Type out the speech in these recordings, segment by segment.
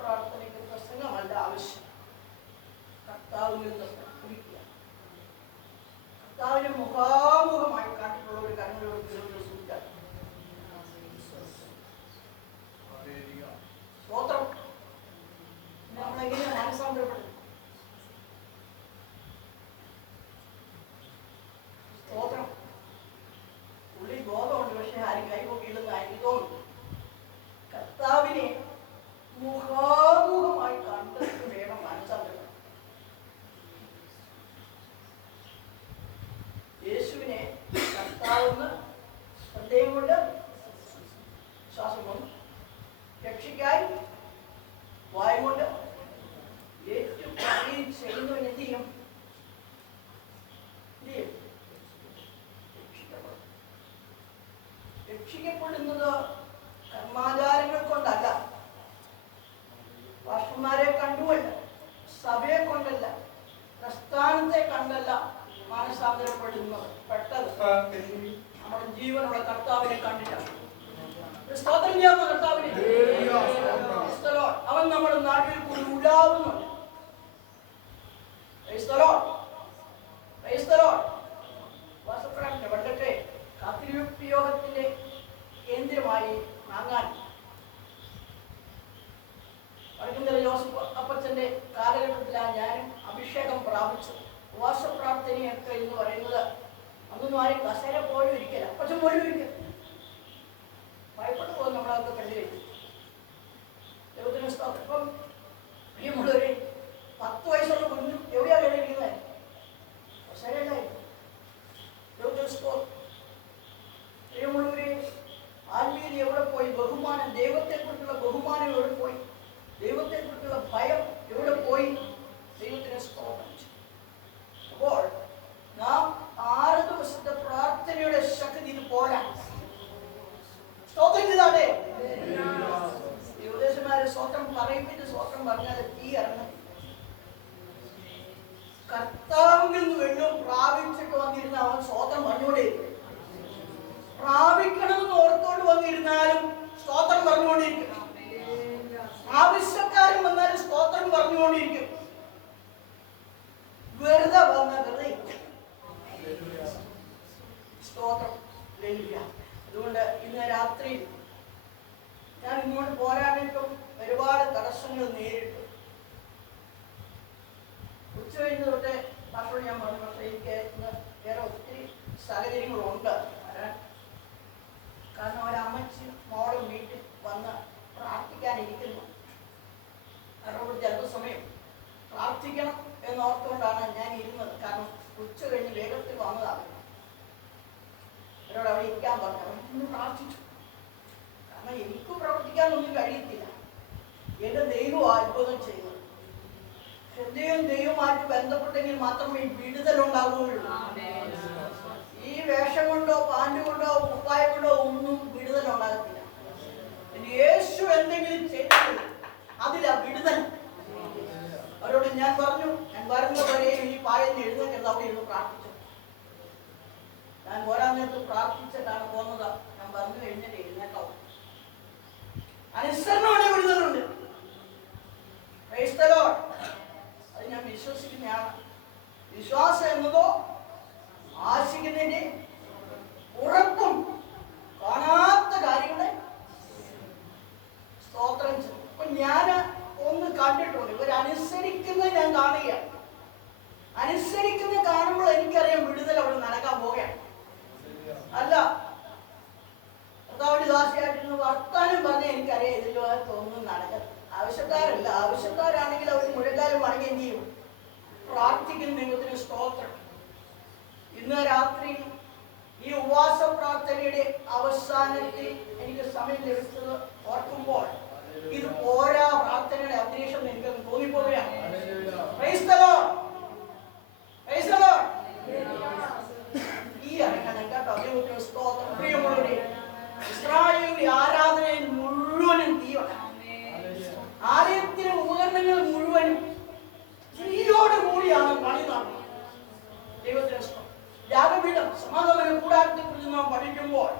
പ്രാർത്ഥനയ്ക്ക് പ്രസംഗമല്ല ആവശ്യം. കർത്താവിൽ നിന്ന് കുടിക്കുക. കർത്താവിനെ മുഖാമുഖമായി കണ്ടിട്ടുള്ള ഒരു കരങ്ങളോട് സൂചിക്കാൻ സ്തോത്രം. നമ്മളെങ്ങനെ മാനസാന്തരപ്പെടും? സ്തോത്രം. ഉള്ളിൽ ബോധമുണ്ട്, പക്ഷെ ആരും കൈപൊക്കിയില്ലെന്ന് എനിക്ക് തോന്നുന്നു. കർത്താവിനെ മുഖാമുഖമായി കണ്ടിട്ട് വേണം മാനസാന്തരം. യേശുവിനെ കർത്താവെന്ന് ഹൃദയം കൊണ്ട് ശ്വാസം കൊണ്ട് രക്ഷിക്കായി വായ കൊണ്ട് ഏറ്റുപറയുകയും ചെയ്യുന്നവൻ എന്ത് ചെയ്യും? രക്ഷിക്കപ്പെടുന്നത് കർമാചാരങ്ങൾ കൊണ്ടല്ല, പാസ്റ്റർമാരെ കണ്ടുകൊണ്ട്, സഭയെ കൊണ്ടല്ല, പ്രസ്ഥാനത്തെ കണ്ടല്ല മാനസാന്തരപ്പെടുന്നത്. പെട്ടത് നമ്മുടെ ജീവനുള്ള കർത്താവിനെ കണ്ടിട്ടാണ്. സ്തോത്രം ചെയ്യാവുന്ന കർത്താവിനെ അവൻ നമ്മുടെ നാട്ടിൽ കൂടി ഉലാവുന്നുണ്ട്. പണ്ടൊക്കെ കാത്തിരിപ്പ് യോഗത്തിന്റെ കേന്ദ്രമായി മാങ്ങാൻ വടക്കുംതല ജോസഫ് അപ്പച്ചന്റെ കാലഘട്ടത്തിലാണ് ഞാനും അഭിഷേകം പ്രാപിച്ചത്. ഉപവാസ പ്രാർത്ഥനയൊക്കെ എന്ന് പറയുന്നത് അതൊന്നും ആരും കസേര പോലും ഇരിക്കില്ല, അപ്പച്ചൻ പോലും ഇരിക്കില്ല. ഭയപ്പെട്ടു പോകും നമ്മളതൊക്കെ കണ്ടുകഴിഞ്ഞു. ദൈവത്തിന് സ്തോത്രം. ഇപ്പം പ്രിയമുള്ളവരെ, 10 വയസ്സുള്ള കുഞ്ഞു എവിടെയാ കഴിയിരിക്കുന്നത്? കസേരയിലായിരുന്നു. ദൈവത്തിന് സ്തോത്രം. പ്രിയമുള്ളവരെ, ആത്മീയത എവിടെ പോയി? ബഹുമാനം, ദൈവത്തെക്കുറിച്ചുള്ള ബഹുമാനം എവിടെ പോയി? ദൈവത്തെക്കുറിച്ചുള്ള ഭയം എവിടെ പോയി? ദൈവത്തിന് സ്തോത്രം. അപ്പോൾ നാം 6 ദിവസത്തെ പ്രാർത്ഥനയുടെ ശക്തി ഇത് പോരാ. സ്തോത്രം ചെയ്താട്ടെ. ഉപദേശന്മാരെ സ്വത്രം പറയിപ്പിച്ച് സ്വത്രം പറഞ്ഞാൽ തീ ഇറങ്ങും. കർത്താവിൽ നിന്ന് വെള്ളവും പ്രാപിച്ചിട്ട് വന്നിരുന്ന അവൻ സ്വത്രം പറഞ്ഞുകൊണ്ടേ, പ്രാപിക്കണമെന്ന് ഓർത്തോണ്ട് വന്നിരുന്നാലും സ്തോത്രം പറഞ്ഞുകൊണ്ടിരിക്കും. ആവശ്യക്കാരൻ വന്നാലും സ്തോത്രം പറഞ്ഞുകൊണ്ടിരിക്കും. വെറുതെ വന്ന വെറുതെ സ്തോത്രം. അതുകൊണ്ട് ഇന്ന് രാത്രി ഞാൻ ഇങ്ങോട്ട് പോരാനായിട്ടും ഒരുപാട് തടസ്സങ്ങൾ നേരിട്ടു. ഉച്ച കഴിഞ്ഞ് തൊട്ട് ഭക്ഷണം ഞാൻ പറഞ്ഞു, പക്ഷേ എനിക്ക് ഇന്ന് വേറെ ഒത്തിരി സാഹചര്യങ്ങളുണ്ട് വരാൻ. കാരണം ഒരമ്മച്ചി മോളും വീട്ടിൽ വന്ന് പ്രാർത്ഥിക്കാനിരിക്കുന്നു. അവരോട് ചിലസമയം പ്രാർത്ഥിക്കണം എന്നോർത്തുകൊണ്ടാണ് ഞാൻ ഇരുന്നത്. കാരണം ഉച്ച കഴിഞ്ഞ് വേഗത്തിൽ വന്നതാണ്. അവരോട് അവിടെ ഇരിക്കാൻ പറഞ്ഞു. അവൻ പ്രാർത്ഥിച്ചു. കാരണം എനിക്ക് പ്രവർത്തിക്കാനൊന്നും കഴിയത്തില്ല. എൻ്റെ ദൈവം അത്ഭുതം ചെയ്യുന്നത്. ഹൃദയവും ദൈവവുമായിട്ട് ബന്ധപ്പെട്ടെങ്കിൽ മാത്രമേ വിടുതലുണ്ടാവുകയുള്ളൂ. ഈ വേഷം കൊണ്ടോ പാൻറ് കൊണ്ടോ കുപ്പായം കൊണ്ടോ ഒന്നും വിടുതലുണ്ടാകത്തില്ല. യേശു എന്തെങ്കിലും ചെയ്താൽ അതിലാ വിടുതൽ. അവരോട് ഞാൻ പറഞ്ഞു, ഞാൻ വരുന്നവരെ ഈ പായെന്ന് എഴുന്നേക്കരുത്, അവിടെ ഇരുന്ന് പ്രാർത്ഥിച്ചു. ഞാൻ പോരാൻ നേരത്ത് പ്രാർത്ഥിച്ചിട്ടാണ് പോകുന്നത്. ഞാൻ പറഞ്ഞു കഴിഞ്ഞിട്ട് എഴുന്നേക്കാവും. അനുസരണമാണ് വിടുതലുണ്ട്. അത് ഞാൻ വിശ്വസിക്കുന്നതാണ്. വിശ്വാസം എന്നതോ ആശിക്കുന്നതിന്റെ ഉറപ്പും കാണാത്ത കാര്യങ്ങളെ സ്തോത്രം ചെയ്യും. അപ്പൊ ഞാൻ ഒന്ന് കണ്ടിട്ടുണ്ട്, ഇവരനുസരിക്കുന്നത് ഞാൻ കാണുകയാണ്. അനുസരിക്കുന്ന കാണുമ്പോൾ എനിക്കറിയാം വിടുതൽ അവിടെ നടക്കാൻ പോവുകയാണ്. അല്ല കർത്താവിന്റെ ദാസിയായിട്ടിരുന്ന് വർത്താനം പറഞ്ഞാൽ എനിക്കറിയാം ഇതിലൊന്നും നടക്കും. ആവശ്യക്കാരല്ല. ആവശ്യക്കാരാണെങ്കിൽ അവർ മുഴക്കാലം മടങ്ങി എന്ത് ചെയ്യും? പ്രാർത്ഥിക്കുന്ന ദൈവത്തിന് സ്തോത്രം. ഇന്ന് രാത്രി ഈ ഉപവാസ പ്രാർത്ഥനയുടെ അവസാനത്തിൽ എനിക്ക് സമയം ലഭിച്ചത് ഓർക്കുമ്പോൾ ഇത് പോരാ പ്രാർത്ഥനയുടെ അന്തരീക്ഷം എനിക്ക് തോന്നിപ്പോവുകയാണ്. ഈ അറിയണം കേട്ടോ ദൈവത്തിന് സ്തോത്രം. പ്രിയമുള്ളവരെ, ഇസ്രായേലിന്റെ ആരാധനയിൽ മുഴുവനും തീയാണ്. ആലയത്തിലെ ഉപകരണങ്ങൾ മുഴുവനും തീയോട് കൂടിയാണ് പണി നടന്നത്. ദൈവത്തിന് യാഗപീഠം സമാഗമന കൂടാരത്തെ കുറിച്ച് നാം പഠിക്കുമ്പോൾ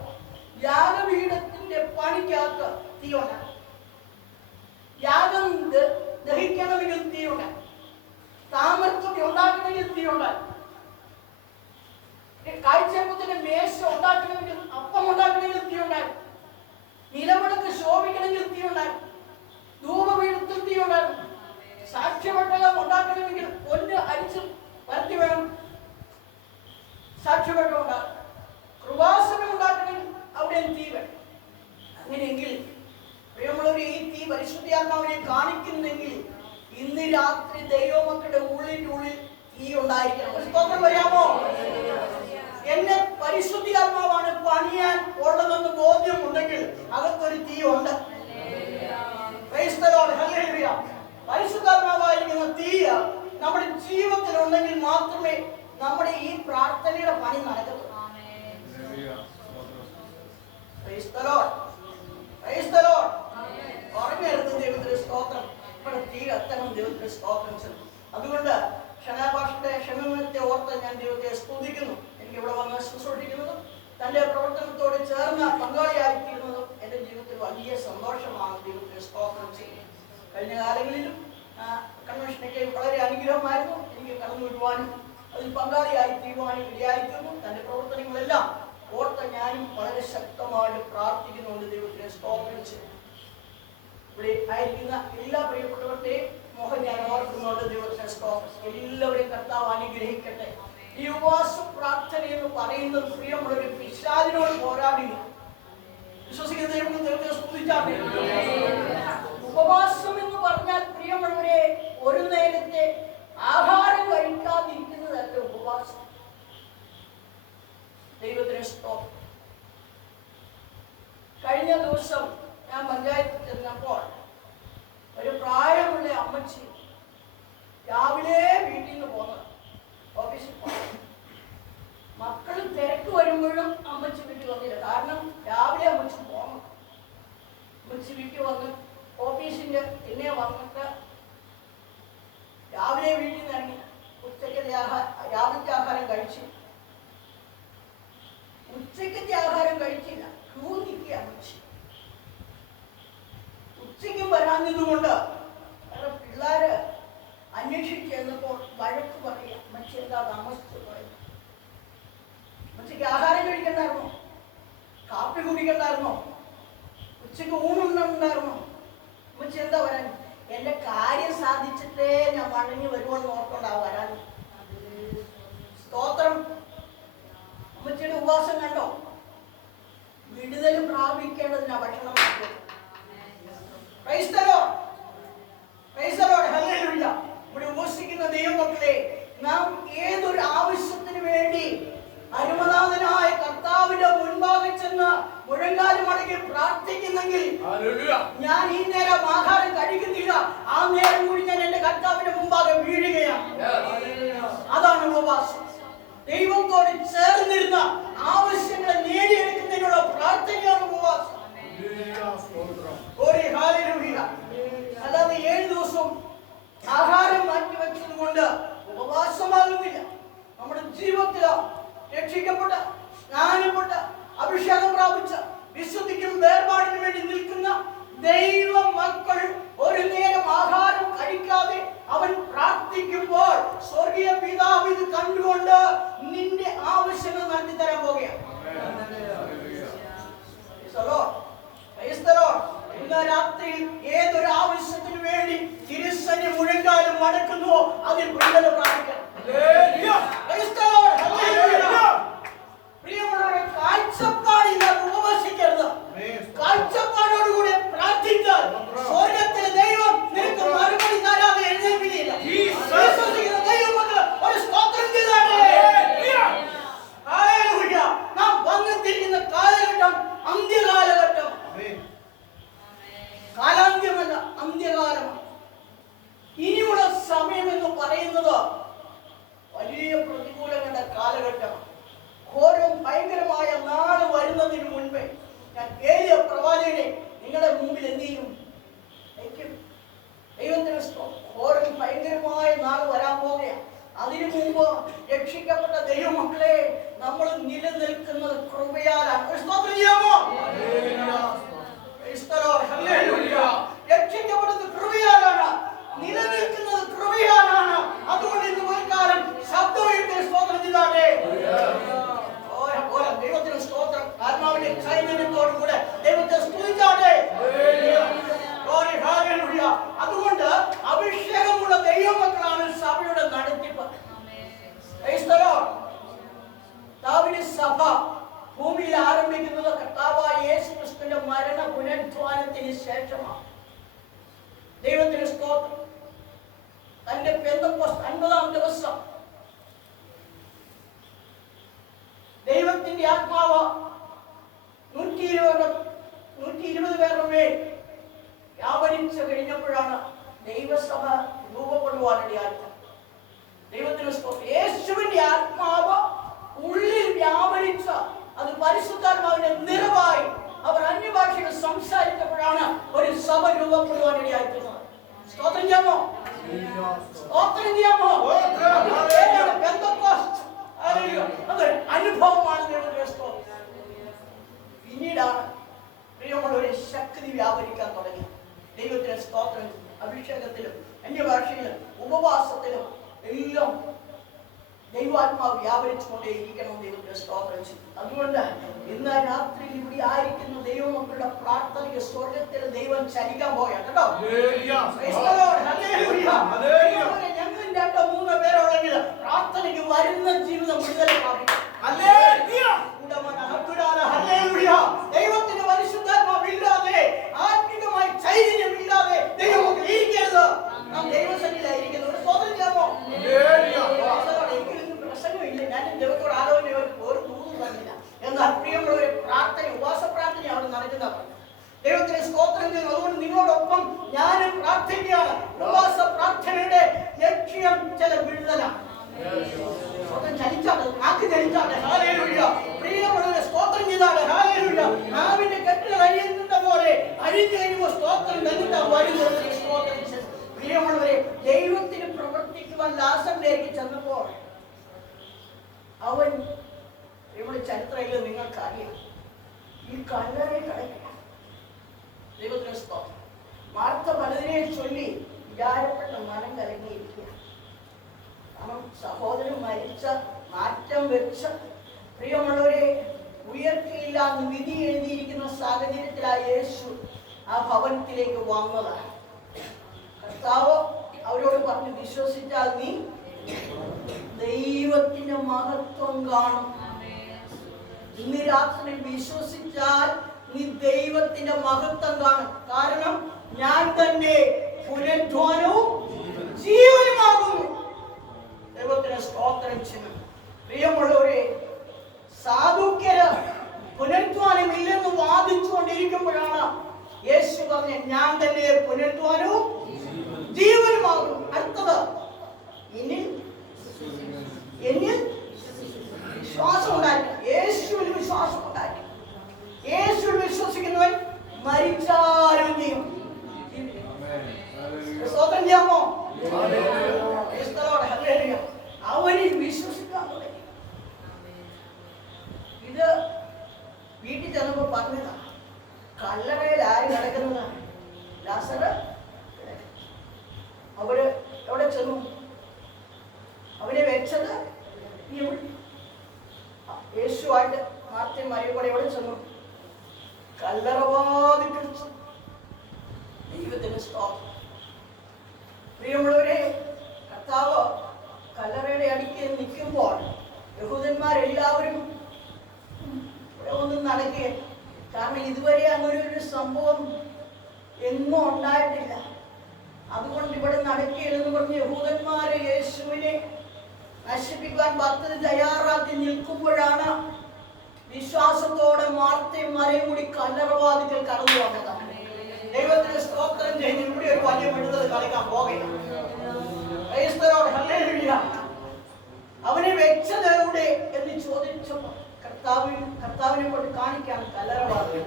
യാഗപീഠത്തിന്റെ പണിക്കകത്ത് തീയുണ്ട്. യാഗം പ്രാപിക്കുന്നെങ്കിൽ ഇന്ന് രാത്രി ദൈവമക്കളുടെ ഉള്ളിൽ തീ ഉണ്ടായിരിക്കണം. സ്തോത്രം പറയാമോ? എന്നെ പരിശുദ്ധാത്മാവാണ് പണിയാൻ ഉള്ളതെന്ന് ബോധ്യമുണ്ടെങ്കിൽ അകത്തൊരു തീ ഉണ്ട്. പരിശുദ്ധാത്മാവായിരിക്കുന്ന തീ നമ്മുടെ ജീവിതത്തിൽ ഉണ്ടെങ്കിൽ മാത്രമേ നമ്മുടെ ഈ പ്രാർത്ഥനയുടെ പണി നടക്കത്തുള്ളൂ. പറഞ്ഞെടുത്ത് ദൈവത്തിന് സ്തോത്രം. ഇവിടെ തീ കത്തണം, ദൈവത്തിന് സ്തോത്രം ചെന്നു. അതുകൊണ്ട് ക്ഷണാഭാഷയുടെ ക്ഷമത്തെ ഓർത്ത് ഞാൻ ദൈവത്തെ സ്തുതിക്കുന്നു. എനിക്ക് ഇവിടെ വന്ന് ശുശ്രൂഷിക്കുന്നതും തന്റെ പ്രവർത്തനത്തോട് ചേർന്ന് പങ്കാളിയായിത്തീരുന്നതും എൻ്റെ ജീവിതത്തിൽ വലിയ സന്തോഷമാണ്. ദൈവത്തെ സ്തോത്രം ചെയ്യുന്നത്. കഴിഞ്ഞ കാലങ്ങളിലും കൺവെൻഷനൊക്കെ വളരെ അനുഗ്രഹമായിരുന്നു. എനിക്ക് കടന്നു വരുവാനും അതിൽ പങ്കാളിയായി തീരുവാനും ഇടയായിത്തീർന്നു. തന്റെ പ്രവർത്തനങ്ങളെല്ലാം ഓർത്ത് ഞാനും വളരെ ശക്തമായിട്ട് പ്രാർത്ഥിക്കുന്നുണ്ട്. ദൈവത്തിനെ സ്തോത്രം ചെയ്യുന്നു. ഇവിടെ ആയിരിക്കുന്ന എല്ലാ പ്രിയപ്പെട്ടവരുടെയും മോഹൻ ഞാൻ ഓർക്കുന്നുണ്ട്. ദൈവത്തിനെ സ്തോത്രം. എല്ലാവരെയും കർത്താവ് അനുഗ്രഹിക്കട്ടെ. ഈ ഉപവാസ പ്രാർത്ഥന എന്ന് പറയുന്നത് പ്രിയമുള്ളൊരു പിശാചിനോട് പോരാടില്ല. വിശ്വസിക്കുന്ന ദൈവത്തെ സ്തുതിച്ചാട്ടെ. ഉപവാസം എന്ന് പറഞ്ഞാൽ പ്രിയമുള്ളവരെ ഒരു നേരത്തെ ആഹാരം കഴിക്കാതിരിക്കുന്നതല്ല ഉപവാസം. ദൈവത്തിന് സ്തോത്രം. കഴിഞ്ഞ ദിവസം ഞാൻ പഞ്ചായത്തിൽ ചെന്നപ്പോൾ ഒരു പ്രായമുള്ള അമ്മച്ചി രാവിലെ വീട്ടിൽ നിന്ന് പോകുന്നത് ഓഫീസിൽ പോകണം. മക്കൾ തിരക്ക് വരുമ്പോഴും അമ്മച്ചി വീട്ടിൽ വന്നില്ല. കാരണം രാവിലെ അമ്മച്ചി പോകണം. അമ്മച്ചി വീട്ടിൽ വന്ന് ഓഫീസിന്റെ പിന്നെ വന്നിട്ട് രാവിലെ വീട്ടിൽ നിന്ന് ഇറങ്ങി രാവിലത്തെ ആഹാരം കഴിച്ചു. ഉച്ചക്കത്തെ ആഹാരം കഴിച്ചില്ല. ക്യൂ നിൽക്കുക അമ്മച്ചി. ഉച്ചയ്ക്കും വരാഞ്ഞതുകൊണ്ട് പിള്ളേര് അന്വേഷിച്ച് ചെന്നപ്പോൾ വഴക്ക് പറയുക, അമ്മച്ചി എന്താ താമസിച്ചു പോയത്? ഉച്ചയ്ക്ക് ആഹാരം കഴിക്കണ്ടായിരുന്നോ? കാപ്പി കുടിക്കണ്ടായിരുന്നോ? ഉച്ചയ്ക്ക് ഊണുണ്ടായിരുന്നോ? അമ്മച്ചി എന്താ വരാൻ? എന്റെ കാര്യം സാധിച്ചിട്ടേ ഞാൻ മടങ്ങി വരുമെന്ന് ഓർക്കൊണ്ടാ വരാൻ. സ്തോത്രം. അമ്മച്ചിയുടെ ഉപവാസം കണ്ടോ? വിടുതൽ പ്രാപിക്കേണ്ടതിനാ ഭക്ഷണം. ഇവിടെ ഉപവസിക്കുന്ന ദൈവമക്കളെ, നാം ഏതൊരു ആവശ്യത്തിന് വേണ്ടി അരുമനാഥനായ കർത്താവിന്റെ മുൻപാകെ ചെന്ന് മുഴങ്കാല് മടങ്ങി പ്രാർത്ഥിക്കുന്നെങ്കിൽ, ഞാൻ ഈ നേരം ആഹാരം കഴിക്കുന്നില്ല, ആ നേരം കൂടി ഞാൻ എന്റെ കർത്താവിന്റെ മുമ്പാകെ വീഴുകയാണ്. അതാണ് ഉപവാസം. ദൈവത്തോട് ചേർന്നിരുന്ന ആവശ്യങ്ങളെ നേടിയെടുക്കുന്നതിനുള്ള പ്രാർത്ഥനയാണ് ഉപവാസം. അല്ലാതെ 7 ദിവസം ആഹാരം മാറ്റിവെച്ചത് കൊണ്ട് ഉപവാസമാകുന്നില്ല. നമ്മുടെ ജീവിതത്തിൽ രക്ഷിക്കപ്പെട്ട, സ്നാനപ്പെട്ട, അഭിഷേകം പ്രാപിച്ച, വിശുദ്ധിക്കും വേർപാടിനും വേണ്ടി നിൽക്കുന്ന ദൈവ മക്കൾ ഒരു നേരം ആഹാരം കഴിക്കാതെ അവൻ പ്രാർത്ഥിക്കുമ്പോൾ സ്വർഗീയ പിതാവ് ഇത് കണ്ടുകൊണ്ട് നിന്റെ ആവശ്യങ്ങൾ നടത്തി തരാൻ പോകുകയാണ്. ഇന്ന് രാത്രി ഏതൊരു ആവശ്യത്തിന് വേണ്ടി തിരുസന്നി മുഴങ്കാലും മടക്കുന്നുവോ അതിൽ വിടുതൽ പ്രാപിക്കണം. പ്രിയമുള്ളവരെ, കാഴ്ചപ്പാടില്ലാതെ ഉപവസിക്കരുത്. കാഴ്ചപ്പാടോടുകൂടി പ്രാർത്ഥിച്ചാൽ സ്വർഗത്തിലെ ദൈവം നിനക്ക് മറുപടി തരാതെ എഴുന്നേൽപ്പിക്കില്ല. ഒരു സ്തോത്രം ചെയ്താലേ. നാം വന്നെത്തിയിരിക്കുന്ന കാലഘട്ടം അന്ത്യകാലഘട്ടം. കാലാന്ത്യമല്ല, അന്ത്യകാലമാണ്. ഇനിയുള്ള സമയം എന്ന് പറയുന്നത് വലിയ പ്രതികൂലങ്ങളുടെ കാലഘട്ടമാണ്. ഘോരം ഭയങ്കരമായ നാട് വരുന്നതിന് മുൻപേ ഞാൻ ഏലിയ പ്രവാചകനെ നിങ്ങളുടെ മുമ്പിൽ എന്ത് ചെയ്യും? ദൈവത്തിന് ഘോരം ഭയങ്കരമായ നാട് വരാൻ പോകുകയാണ്. അതിനു മുമ്പ് രക്ഷിക്കപ്പെട്ട ദൈവമക്കളെ, നമ്മൾ നിലനിൽക്കുന്നത് കൃപയാലാണ്. സ്തോത്രം ചെയ്യാമോ? രക്ഷിക്കപ്പെട്ടത് കൃപയാലാണ്, നിലനിൽക്കുന്നത് കൃപയാലാണ്. അതുകൊണ്ട് ഇന്ന് ഒരു കാലം ശബ്ദമായിട്ട് സ്തോത്രം ചെയ്താട്ടെ. ദൈവത്തിന് സ്തോത്രം. ആത്മാവിന്റെ ചൈതന്യത്തോടുകൂടെ ദൈവത്തെ സ്തുതിച്ചാട്ടെ. അതുകൊണ്ട് അഭിഷേകമുള്ള ദൈവമക്കളാണ് സഭയുടെ നടത്തിപ്പ്. സഭ ഭൂമിയിൽ ആരംഭിക്കുന്നത് കർത്താവായ യേശു ക്രിസ്തുവിന്റെ മരണ പുനരുത്ഥാനത്തിന് ശേഷമാണ്. സ്തോത്രം. തന്റെ പെന്തക്കോസ്ത് 50-ാം ദിവസം ദൈവത്തിന്റെ ആത്മാവ് 120 പേരുടെ മേൽ വ്യാപരിച്ചു കഴിഞ്ഞപ്പോഴാണ് ദൈവസഭ രൂപപ്പെടുവാനിടയായത്. ദൈവത്തിന് സ്തോത്രം. യേശുവിന്റെ ആത്മാവ് ഉള്ളിൽ വ്യാപരിച്ച അത് പരിശുദ്ധാത്മാവിന്റെ നിറവായി അവർ അന്യഭാഷയിൽ സംസാരിച്ചപ്പോഴാണ് ഒരു സഭ രൂപപ്പെടുവാനിടയായിട്ടുള്ളത്. സ്തോത്രം ചെയ്യാമോ? സ്തോത്രം ചെയ്യാമോ? അതൊരു അനുഭവമാണ്. ദൈവത്തിന്റെ സ്തോത്രം. പിന്നീടാണ് പ്രിയമുള്ളവരെ ശക്തി വ്യാപരിക്കാൻ തുടങ്ങി. ദൈവത്തിന്റെ സ്തോത്രം. അഭിഷേകത്തിലും അന്യഭാഷയിലും ഉപവാസത്തിലും എല്ലാം ദൈവാത്മാവ് വ്യാപരിച്ചുകൊണ്ടേയിരിക്കണം. ദൈവത്തിന്റെ സ്തോത്രം. അതുകൊണ്ട് ഇന്ന് രാത്രി ഇവിടെ ആയിരിക്കുന്ന ദൈവമക്കളുടെ പ്രാർത്ഥനയ്ക്ക് സ്വർഗത്തിൽ ദൈവം ചലിക്കാൻ പോയാണ് കേട്ടോ. ഞങ്ങൾ 2-3 പേരുണ്ടെങ്കിൽ പ്രാർത്ഥനയ്ക്ക് വരുന്ന ജീവിതം വിടുതൽ പ്രാപിക്കും. ദൈവത്തിന്റെ പരിശുദ്ധാത്മാവില്ലാതെ ആത്മികമായി ചൈതന്യമില്ലാതെ ദൈവം ഇരിക്കരുത്. നാം ദൈവസന്നിധിയിലായിരിക്കുന്നു. ഒരു സ്തോത്രം ചെയ്യാമോ? പ്രസംഗമില്ല. ഞാൻ ദൈവത്തോട് ആലോചന ഒരു ദൂരം തന്നില്ല. എന്നാൽ പ്രിയമുള്ളവരെ പ്രാർത്ഥന ഉപവാസ പ്രാർത്ഥന അവിടെ നടക്കുന്നതാണ്. ദൈവത്തിന് സ്തോത്രം ചെയ്യുന്നു. അതുകൊണ്ട് നിങ്ങളോടൊപ്പം ഞാനും പ്രാർത്ഥിക്കുകയാണ്. ഉപവാസ പ്രാർത്ഥനയുടെ ലക്ഷ്യം ചില വിടുതലാണ്. ചലിച്ചാട്ടെ, നാക്ക് ചലിച്ചാട്ടെ. ഹല്ലേലൂയ. പ്രിയമുള്ളവരെ സ്തോത്രം ചെയ്താട്ടെ. ഹല്ലേലൂയ. നാവിന്റെ കെട്ടുകൾ അഴിയുന്ന പോലെ അഴിഞ്ഞു കഴിയുമ്പോൾ സ്തോത്രം തന്നിട്ടാ വരുന്നത്. സ്തോത്രം. പ്രിയമുള്ളവരെ ദൈവത്തിന് പ്രവർത്തിക്കുവാൻ ലാസറിലേക്ക് ചെന്നപ്പോൾ അവൻ ഇവിടെ ചരിത്രത്തിൽ നിങ്ങൾക്കറിയാം ഈ കല്ലറയിൽ കിടക്കുക. ദൈവത്തിന് സ്തോത്രം. മാർത്ത പലതിനെ ചൊല്ലി വിചാരപ്പെട്ട മനം കലങ്ങിയിരിക്കുക. കാരണം സഹോദരൻ മരിച്ച മാറ്റം വെച്ച പ്രിയമുള്ളവരെ ഉയർത്തിയില്ല എന്ന് വിധി എഴുതിയിരിക്കുന്ന സാഹചര്യത്തിലായ യേശു ആ ഭവനത്തിലേക്ക് വന്നതാണ്. കർത്താവ് അവരോട് പറഞ്ഞു, വിശ്വസിച്ചാൽ നീ ദൈവത്തിന്റെ മഹത്വം കാണും. ഇന്ന് രാത്രി വിശ്വസിച്ചാൽ നീ ദൈവത്തിന്റെ മഹത്വം കാണും. കാരണം ഞാൻ തന്നെ പുനരുദ്ധാനവും ജീവനുമാകുന്നു. ദൈവത്തിന് സ്തോത്രം ചെയ്യുന്നു. പ്രിയമുള്ളവരെ സാധുക്യര് പുനരുദ്ധാനമില്ലെന്ന് വാദിച്ചുകൊണ്ടിരിക്കുമ്പോഴാണ് യേശു പറഞ്ഞ ഞാൻ തന്നെ പുനരുദ്ധാനവും ജീവനുമാകും. അടുത്തത് എന്നിൽ വിശ്വാസം ഉണ്ടായിരിക്കണം. യേശുവിൽ വിശ്വാസം ഉണ്ടായിരിക്കണം. യേശുവിൽ വിശ്വസിക്കുന്നവൻ മരിച്ചാലും ചെയ്യും. സ്തോത്രം ചെയ്യാമോ? അവനിൽ വിശ്വസിക്കാൻ തുടങ്ങി. ഇത് വീട്ടിൽ ചെന്നപ്പോ പറഞ്ഞതാ. കല്ലറയിൽ ആര് കിടക്കുന്നതാണ്? ലാസറ്. അവര് എവിടെ ചെന്നു? അവരെ വെച്ചത് യേശുവായിട്ട് മാർത്തയും മറിയയും കൂടെ എവിടെ ചെന്നു? കല്ലറവാതിൽ. ദൈവത്തിന് സ്തോത്രം. പ്രിയമുള്ളവരെ കർത്താവ് കല്ലറയുടെ അടുക്ക് നിൽക്കുമ്പോൾ യഹൂദന്മാരെല്ലാവരും ഒന്നും നടക്കുക. കാരണം ഇതുവരെ അങ്ങനെ ഒരു സംഭവം എങ്ങും ഉണ്ടായിട്ടില്ല. അതുകൊണ്ട് ഇവിടെ നടക്കുകയെന്ന് പറഞ്ഞ് യഹൂദന്മാര് യേശുവിനെ നശിപ്പിക്കാൻ പദ്ധതി തയ്യാറാക്കി നിൽക്കുമ്പോഴാണ് വിശ്വാസത്തോടെ മാർത്തയും മറിയയും കൂടി കല്ലറവാതിൽ കടന്നു വന്നതാണ്. ദൈവത്തിന് സ്തോത്രം ചെയ്ത് ഇവിടെ ഒരു വലിയ വിടുതൽ കളിക്കാൻ പോകുകയാണ്. അവനെ വെച്ചത് എവിടെ എന്ന് ചോദിച്ചപ്പോൾ കർത്താവിനെ കൊണ്ട് കാണിക്കാൻ കല്ലറവാതിൽ.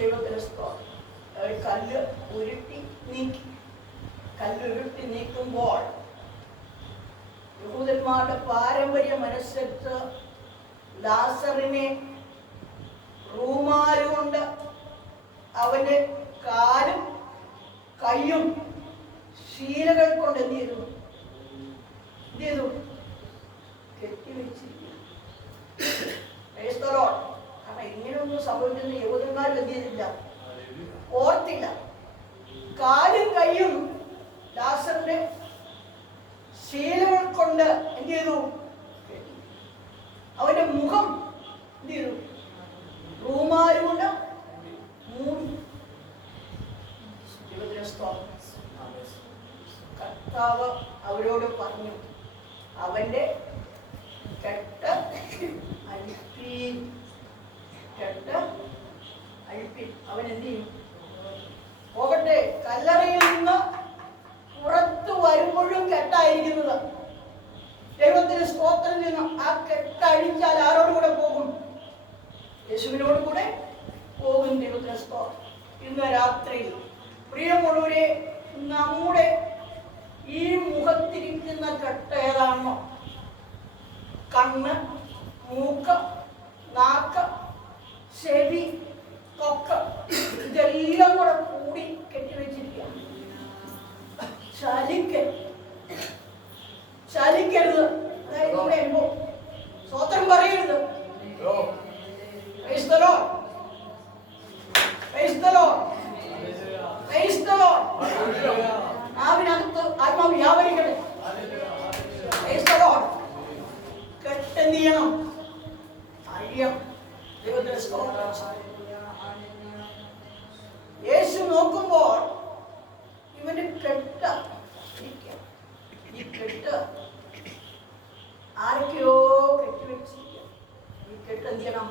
ദൈവത്തിന് സ്തോത്രം. കല്ല് ഉരുട്ടി നീക്കുമ്പോൾ യഹൂദന്മാരുടെ പാരമ്പര്യം അനുസരിച്ച് ലാസറിനെ റൂമാലുകൊണ്ട് അവന്റെ കാലും കയ്യും ശീലകൾ കൊണ്ട് എന്ത് ചെയ്തു കെട്ടിവെച്ചിരിക്കുന്നു. കാരണം ഇങ്ങനെയൊന്നും സംഭവിക്കുന്ന യഹൂദന്മാർ എന്ത് ചെയ്തില്ല, ഓർത്തില്ല. കാലും കയ്യും ലാസറിന്റെ ശീലകൾ കൊണ്ട് എന്ത് ചെയ്തു? അവന്റെ മുഖം എന്ത് ചെയ്തു? റൂമാലുകൊണ്ട് മൂടി. കർത്താവ് അവരോട് പറഞ്ഞു, അവന്റെ കെട്ട് അഴിപ്പീൻ. കെട്ട് അഴിപ്പീൻ. അവൻ എന്ത് ചെയ്യും? പോകട്ടെ. കല്ലറയിൽ നിന്ന് പുറത്തു വരുമ്പോഴും കെട്ടായിരിക്കുന്നത്. ദൈവത്തിന് സ്തോത്രം നിന്ന് ആ കെട്ടഴിച്ചാൽ ആരോട് കൂടെ പോകും? യേശുവിനോട് കൂടെ പോകും. ദൈവത്തിന് സ്തോത്രം. ഇന്ന് രാത്രി പ്രിയമുള്ളവരെ, നമ്മുടെ ഈ മുഖത്തിരിക്കുന്ന കെട്ട് ഏതാണോ, കണ്ണ്, മൂക്ക്, നാക്ക്, ചെവി, തൊക്ക്, ഇതെല്ലാം കൂടെ കൂടി കെട്ടിവെച്ചിരിക്കുകയാണ്. ചലിക്കരുത്. അതായത് ഇവിടെ വരുമ്പോ സ്വതന്ത്രം പറയരുത്. Praise the Lord. Praise the Lord. Praise the Lord. നാവിനകത്ത് ആത്മാവ് വ്യാപരിക്കട്ടെ. Praise the Lord. കെട്ടെന്ത് ചെയ്യണം? അഴിയം. ദൈവത്തിന്റെ സ്തോത്രം. യേശു നോക്കുമ്പോൾ ഇവന്റെ കെട്ട്, ഈ കെട്ട് ആരൊക്കെയോ കെട്ടിവെച്ചിരിക്കുക. ഈ കെട്ട് എന്ത് ചെയ്യണം?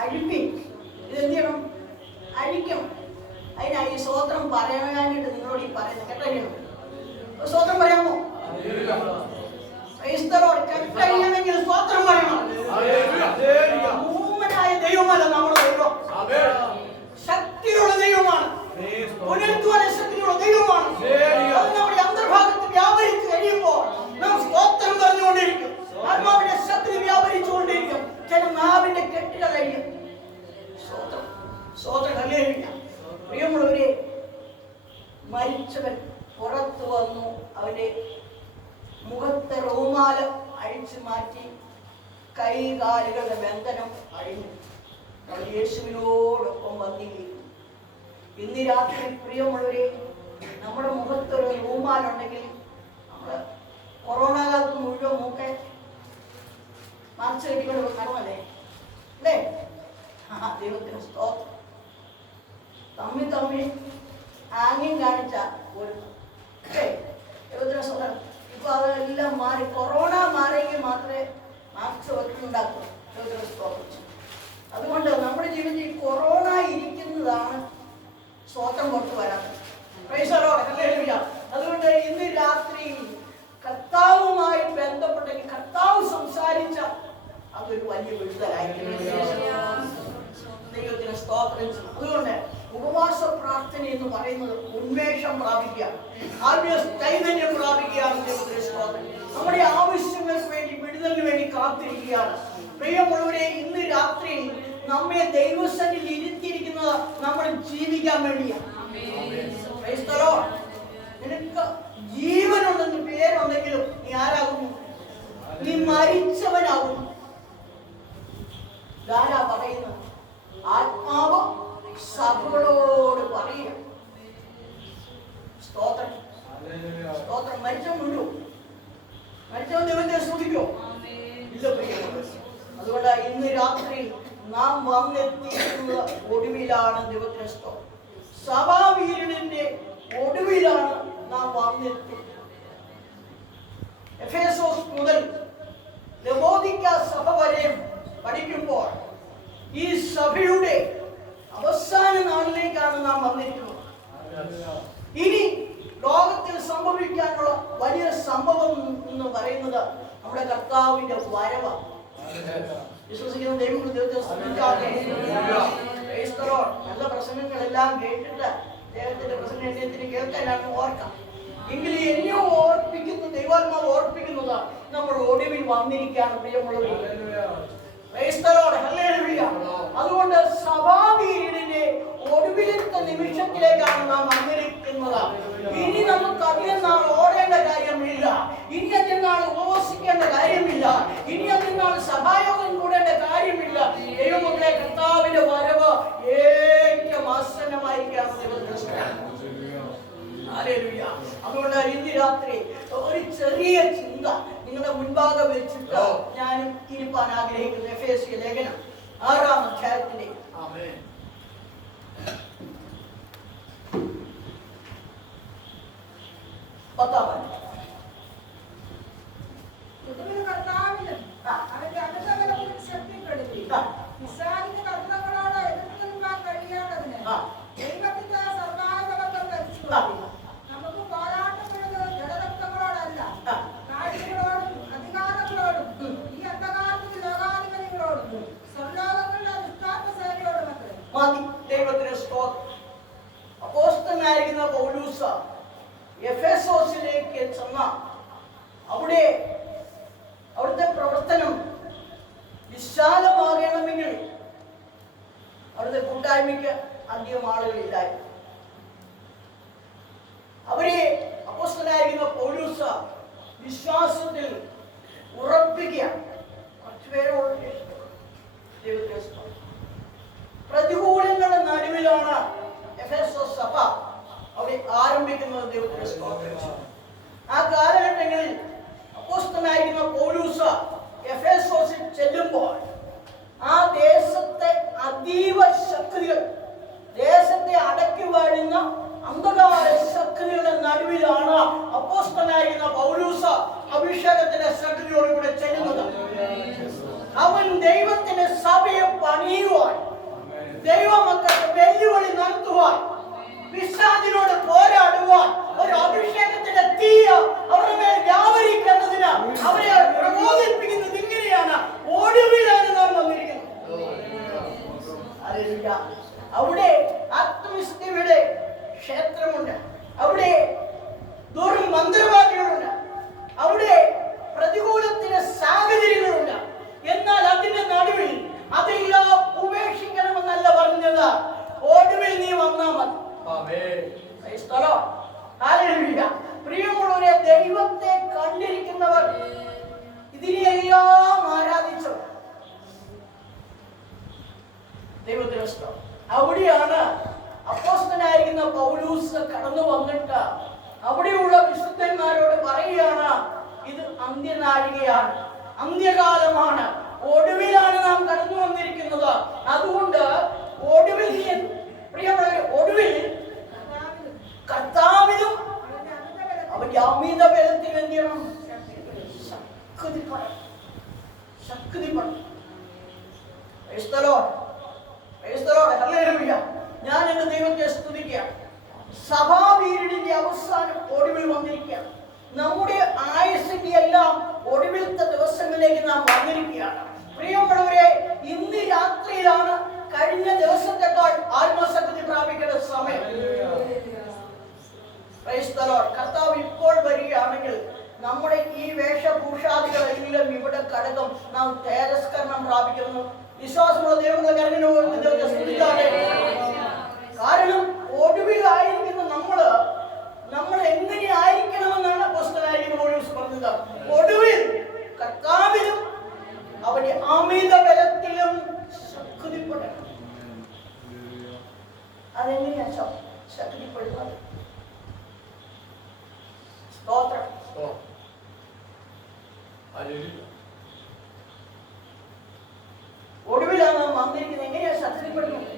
അഴിപ്പി. ഇതെന്ത് ചെയ്യണം? അഴിക്കണം. അതിനായി ഈ സ്തോത്രം പറയാനായിട്ട് നിങ്ങളോട് ഈ പറയുന്നത് കെട്ടഴിയണം. സ്തോത്രം പറയാമോ? കെട്ടഴിയണമെങ്കിൽ സ്തോത്രം പറയണം. മൂമനായ ദൈവമല്ല നമ്മുടെ ദൈവം. ശക്തിയുള്ള ദൈവമാണ്. പുനരുദ്ധാന ശക്തിയുള്ള ദൈവമാണ്. അത് നമ്മുടെ അന്തർഭാഗത്ത് വ്യാപരിച്ച് കഴിയുമ്പോൾ നാം സ്തോത്രം പറഞ്ഞുകൊണ്ടിരിക്കും. ആത്മാവിന്റെ ശക്തി വ്യാപരിച്ചുകൊണ്ടിരിക്കും. ചില നാവിന്റെ കെട്ടുകൾ കഴിയും. സ്തോത്രം. ഹല്ലേലൂയ. പ്രിയമുള്ളവരെ, മരിച്ചവൻ പുറത്തു വന്നു. അവന്റെ മുഖത്തെ റൂമാല അഴിച്ചു മാറ്റി. കൈകാലുകളുടെ ബന്ധനം അഴിഞ്ഞു. യേശുവിനോടൊപ്പം വന്നിരിക്കും. ഇന്ന് രാത്രി പ്രിയമുള്ളവരെ, നമ്മുടെ മുഖത്തൊരു റൂമാലുണ്ടെങ്കിൽ, നമ്മള് കൊറോണ കാലത്ത് മുഴുവൻ മൂക്കെ മറച്ചു കെട്ടിക്കൊണ്ട് കാണുമല്ലേ, അല്ലേ? ദൈവത്തിന് സ്തോത്രം. തമ്മിൽ ആംഗ്യം കാണിച്ച ഒരു ദൈവത്തിന് സ്തോത്രം. ഇപ്പൊ അതെല്ലാം മാറി. കൊറോണ മാറിയെങ്കിൽ മാത്രമേ മാസ്ക് വെക്കുന്നുണ്ടാക്കൂ. ദൈവത്തിന് സ്തോത്രം. അതുകൊണ്ട് നമ്മുടെ ജീവിതത്തിൽ കൊറോണ ഇരിക്കുന്നതാണ് സ്തോത്രം പുറത്തു വരാത്തത്. Praise the Lord. ഹല്ലേലൂയ. അതുകൊണ്ട് ഇന്ന് രാത്രി കർത്താവുമായി ബന്ധപ്പെട്ടെങ്കിൽ കർത്താവ് സംസാരിച്ച അതൊരു വലിയ വിടുതലായിരിക്കും. ദൈവത്തിന് സ്തോത്രം. അതുകൊണ്ട് ഉപവാസ പ്രാർത്ഥന എന്ന് പറയുന്നത് ഉന്മേഷം പ്രാപിക്കുക, ആത്മീയ ചൈതന്യം പ്രാപിക്കുകയാണ്. ദൈവത്തിന് സ്തോത്രം. നമ്മുടെ ആവശ്യങ്ങൾക്ക് വേണ്ടി, വിടുതലിന് വേണ്ടി കാത്തിരിക്കുകയാണ്. പ്രിയമുള്ളവരെ, ഇന്ന് രാത്രി നമ്മെ ദൈവസന്നിധിയിൽ ഇരുത്തിയിരിക്കുന്നത് നമ്മൾ ജീവിക്കാൻ വേണ്ടിയാണ്. നിനക്ക് ജീവനുണ്ടെന്ന് പേരുണ്ടെങ്കിലും നീ ആരാകുന്നു? നീ മരിച്ചവനാകുന്നു. ധാരാ പറയുന്നത് ആത്മാവ് സഭകളോട് പറയുക. സ്തോത്രം. സ്തോത്രം. മരിച്ചവൻ വിടൂ? മരിച്ചവൻ ദൈവത്തെ സ്തുതിക്കോ? ഇല്ല പ്രിയമുള്ളവർ. അതുകൊണ്ട് ഇന്ന് രാത്രി നാം വന്നെത്തിയിരിക്കുന്നത് ഒടുവിലാണ്. ദൈവത്തിന് സ്തോത്രം. സഭാവീരന്റെ ഒടുവിലാണ് നാം വന്നെത്തി. എഫേസോസ് മുതൽ ലവോദിക്ക സഭ വരെ പഠിക്കുമ്പോൾ ഈ സഭയുടെ അവസാന നാളിലേക്കാണ് നാം വന്നിരിക്കുന്നത്. ഇനി ലോകത്തിൽ സംഭവിക്കാനുള്ള വലിയ സംഭവം എന്ന് പറയുന്നത് നമ്മുടെ കർത്താവിന്റെ വരവാണ്. വിശ്വസിക്കുന്ന ദൈവം നല്ല പ്രസംഗങ്ങളെല്ലാം കേട്ടിട്ട് ദൈവത്തിന്റെ പ്രസംഗത്തിന് കേൾക്കാനാണ് ഓർക്കാം. എങ്കിലും എന്നെയോ ഓർപ്പിക്കുന്നു, ദൈവാത്മാവ് ഓർപ്പിക്കുന്നത് നമ്മൾ ഒടുവിൽ വന്നിരിക്കുകയാണ് പ്രിയമുള്ളവർ. അതുകൊണ്ട് സഭാവീരന്റെ ഒടുവിലത്തെ നിമിഷത്തിലേക്കാണ് നാം വന്നിരിക്കുന്നത്. ഇനി നമുക്ക് അധികം നാൾ ഓടേണ്ട കാര്യമില്ല. ഇനി അധികം നാൾ ഉപവസിക്കേണ്ട കാര്യമില്ല. ഇനി അധികം നാൾ സഭായോഗം കൂടേണ്ട കാര്യമില്ല. ദൈവമക്കളെ, കർത്താവിന്റെ വരവ് ഏറ്റവും ആസന്നമായിരിക്കാം. അതുകൊണ്ട് ഇന്ന് രാത്രി ഒരു ചെറിയ ചിന്ത നിങ്ങളുടെ മുൻപാകെ വെച്ചിട്ട് ഞാനും ഇരിപ്പാൻ ആഗ്രഹിക്കുന്നു. എഫേസ്യ ലേഖനം 6-ാം അധ്യായത്തിന്റെ 10-ാം കർത്താവിനും അവന്റെ അനുഗ്രഹങ്ങളും ശക്തിപ്പെടുത്തി പിശാചിന്റെ തന്ത്രങ്ങളോട് എതിർക്കാൻ കഴിയേണ്ടതിന് ദൈവത്തിന്റെ സർവാധിപത്യം ധരിച്ചു. നമുക്ക് പോരാട്ടപ്പെടുന്നത് ജഡരക്തങ്ങളോടല്ല, കാഴ്ചകളോടും അധികാരങ്ങളോടും ഈ അന്ധകാരത്തിന്റെ ലോകാധിപതികളോടും സ്വർലോകങ്ങളുടെ ദുഷ്ടാത്മ സേനയോടുമത്രേ. ദൈവത്തിന് സ്തോത്രം. അപ്പോസ്തലനായിരിക്കുന്ന പൗലോസ് എഫെസോസിലേക്ക് ചെന്ന അവിടുത്തെ പ്രവർത്തനം വിശാലമാകണമെങ്കിൽ അവിടുത്തെ കൂട്ടായ്മയ്ക്ക് അധികം ആളുകളില്ലായിരുന്നു. അവരെ അപ്പോസ്തലനായിരിക്കുന്ന പൗലോസ് വിശ്വാസത്തിൽ ഉറപ്പിക്കുക. കുറച്ചുപേരോട് പ്രതികൂലങ്ങളുടെ നടുവിലാണ് എഫെസോസ് സഭ അവിടെ ആരംഭിക്കുന്നത്. ദൈവത്തിന് സ്തോത്രം. ആ കാലഘട്ടങ്ങളിൽ അപ്പോസ്തലനായിരിക്കുന്ന പൗലോസ് എഫെസോസിൽ ചെല്ലുമ്പോൾ ആ ദേശത്തെ അതീവ ശക്തികൾ, ദേശത്തെ അടക്കി വാഴുന്ന അന്ധകാര ശക്തികളുടെ നടുവിലാണ് അപ്പോസ്തലനായിരിക്കുന്ന പൗലോസ് അഭിഷേകത്തിന്റെ ശക്തിയോടുകൂടെ ചെല്ലുന്നത്. അവൻ ദൈവത്തിന്റെ സഭയെ പണിയുവാൻ, ദൈവമക്കൾക്ക് വെല്ലുവിളി നടത്തുവാൻ, പിശാചിനോട് പോരാടുവാൻ ഒരു അഭിഷേകത്തിന്റെ തീ അവരുടെ മേൽ വ്യാപരിക്കുന്നതിന് അവരെ പ്രബോധിപ്പിക്കുന്നത് ഇങ്ങനെയാണ്. ഒടുവിലാണ് നാം വന്നിരിക്കുന്നത്. അവിടെ ആത്മവിശുദ്ധിയുടെ ക്ഷേത്രമുണ്ട്, അവിടെ ദുർമന്ത്രവാദികളുണ്ട്, അവിടെ പ്രതികൂലത്തിന്റെ സാഹചര്യങ്ങളുണ്ട്. എന്നാൽ അതിന്റെ നടുവിൽ അതെല്ലാം ഉപേക്ഷിക്കണമെന്നല്ല പറഞ്ഞത്. ഒടുവിൽ നീ വന്നാൽ മതി. പ്രിയമുള്ളവരെ, ദൈവത്തെ കണ്ടിരിക്കുന്നവർ ഇതിനെല്ലാം ആരാധിച്ചവർ. ദൈവത്തിന് സ്തോത്രം. അവിടെയാണ് അപ്പോസ്തലനായിരിക്കുന്ന പൗലോസ് കടന്നു വന്നിട്ട് അവിടെയുള്ള വിശുദ്ധന്മാരോട് പറയുകയാണ്, ഇത് അന്ത്യനാഴികയാണ്, അന്ത്യകാലമാണ്, ഒടുവിലാണ് നാം കടന്നു വന്നിരിക്കുന്നത്. അതുകൊണ്ട് ഒടുവിൽ പ്രിയമുള്ളവർ, ഒടുവിൽ കർത്താവിനും അവന്റെ അമിത ബലത്തിൽ എന്ത് ചെയ്യണം? ശക്തിപ്പെടണം. ഞാൻ എന്റെ ദൈവത്തെ സ്തുതിക്കുകയാണ്. സഭാവീരന്റെ അവസാനം ഒടുവിൽ വന്നിരിക്കുകയാണ്. നമ്മുടെ ആയുസിന്റെ എല്ലാം ഒടുവിലത്തെ ദിവസങ്ങളിലേക്ക് നാം വന്നിരിക്കുകയാണ്. പ്രിയമുള്ളവരെ, ഇന്ന് രാത്രിയിലാണ് കഴിഞ്ഞ ദിവസത്തെക്കാൾ ആത്മശക്തി പ്രാപിക്കേണ്ട സമയം. കർത്താവ് ഇപ്പോൾ വരികയാണെങ്കിൽ നമ്മുടെ ഈ വേഷഭൂഷാദികളെല്ലാം ഇവിടെ കടകം നാം തേജസ്കരണം പ്രാപിക്കുന്നു. വിശ്വാസമുള്ള ദൈവങ്ങളുടെ കരങ്ങളിനെ സ്തുതിച്ചാണ്. കാരണം ഒടുവിലായിരിക്കുന്ന നമ്മൾ എങ്ങനെ ആയിരിക്കണമെന്നാണ് അപ്പോസ്തലനായിരിക്കുന്ന പൗലോസ് പറഞ്ഞത്. ഒടുവിൽ കർത്താവിലും അവന്റെ അമിത ബലത്തിലും ശക്തിപ്പെടണം. അതെങ്ങനെയാ ശക്തിപ്പെടുന്നത്? സ്തോത്രം. ഒടുവിലാണ് നാം വന്നിരിക്കുന്നത്. എങ്ങനെയാ ശക്തിപ്പെടുന്നത്?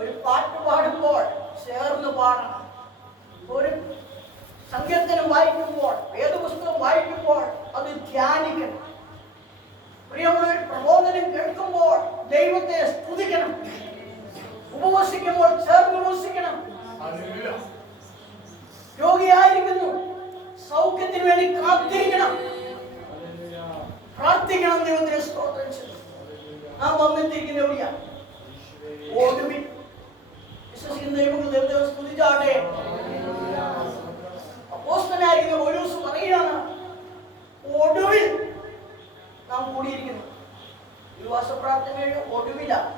ഒരു പാട്ട് പാടുമ്പോൾ ചേർന്ന് പാടണം. ഒരു സങ്കീർത്തനം വായിക്കുമ്പോൾ, വേദപുസ്തകം വായിക്കുമ്പോൾ അത് ധ്യാനിക്കണം. പ്രിയമുള്ളവർ, പ്രബോധനം കേൾക്കുമ്പോൾ ദൈവത്തെ സ്തുതിക്കണം. ഉപവസിക്കുമ്പോൾ ചേർന്ന് ഉപവസിക്കണം. രോഗിയായിരിക്കുന്നു, സൗഖ്യത്തിന് വേണ്ടി കാത്തിരിക്കണം, പ്രാർത്ഥിക്കണം. ദൈവത്തെ സ്തോത്രം ചെയ്യണം. നാം വന്നിട്ടിരിക്കുന്ന എവിടെയാണ്? ഒടുവിൽ. വിശ്വസിക്കുന്ന ദൈവങ്ങൾ ദൈവത്തെ സ്തുതിച്ചാട്ടെ. അപ്പോസ്തലനായിരിക്കുന്ന പൗലോസ് പറയുകയാണ്, ഒടുവിൽ നാം കൂടിയിരിക്കുന്നു. വിശ്വാസ പ്രാർത്ഥനയുടെ ഒടുവിലാണ്.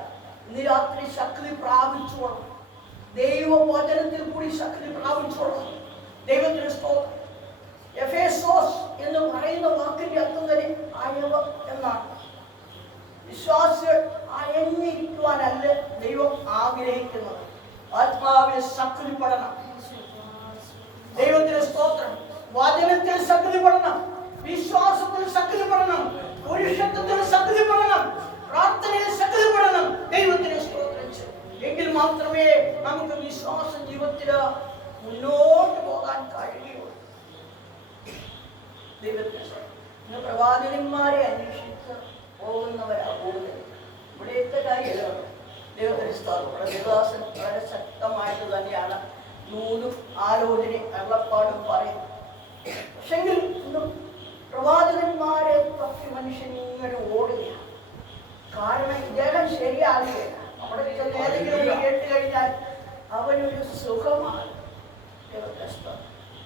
ഇന്ന് രാത്രി ശക്തി പ്രാപിച്ചോളാം. ദൈവവചനത്തിൽ കൂടി ശക്തി പ്രാപിച്ചോളാം. ദൈവത്തിന് സ്തോത്രം. എഫേസോസ് എന്ന് പറയുന്ന വാക്കിന്റെ അർത്ഥം തന്നെ അയവ് എന്നാണ്. വിശ്വാസികൾ അയഞ്ഞിരിക്കുവാനല്ല ദൈവം ആഗ്രഹിക്കുന്നത്. ആത്മാവിൽ ശക്തിപ്പെടണം. ദൈവത്തിന് സ്തോത്രം. വചനത്തിൽ ശക്തിപ്പെടണം, വിശ്വാസത്തിൽ ശക്തിപ്പെടണം, പുരുഷത്വത്തിൽ ശക്തിപ്പെടണം, പ്രാർത്ഥനയിൽ ശക്തിപ്പെടണം. ദൈവം മുന്നോട്ട് പോകാൻ കഴിയുള്ളൂ. ദൈവത്തിന് ഇന്ന് പ്രവാചകന്മാരെ അന്വേഷിച്ച് പോകുന്നവരാ കൂടുതൽ. ഇവിടെയൊക്കെ കാര്യമാണ്. ദൈവത്തിന് സ്ഥാപനം ദേവദാസൻ വളരെ ശക്തമായിട്ട് തന്നെയാണ് ദൂതും ആലോചനയും അരുളപ്പാടും പറയും. പക്ഷെങ്കിൽ ഇന്നും പ്രവാചകന്മാരെ തപ്പി മനുഷ്യൻ ഇങ്ങനെ ഓടുകയാണ്. കാരണം ഇദ്ദേഹം ശരിയാകുകയില്ല. അവിടെ ഏതെങ്കിലും കേട്ട് കഴിഞ്ഞാൽ അവനൊരു സുഖമാണ്.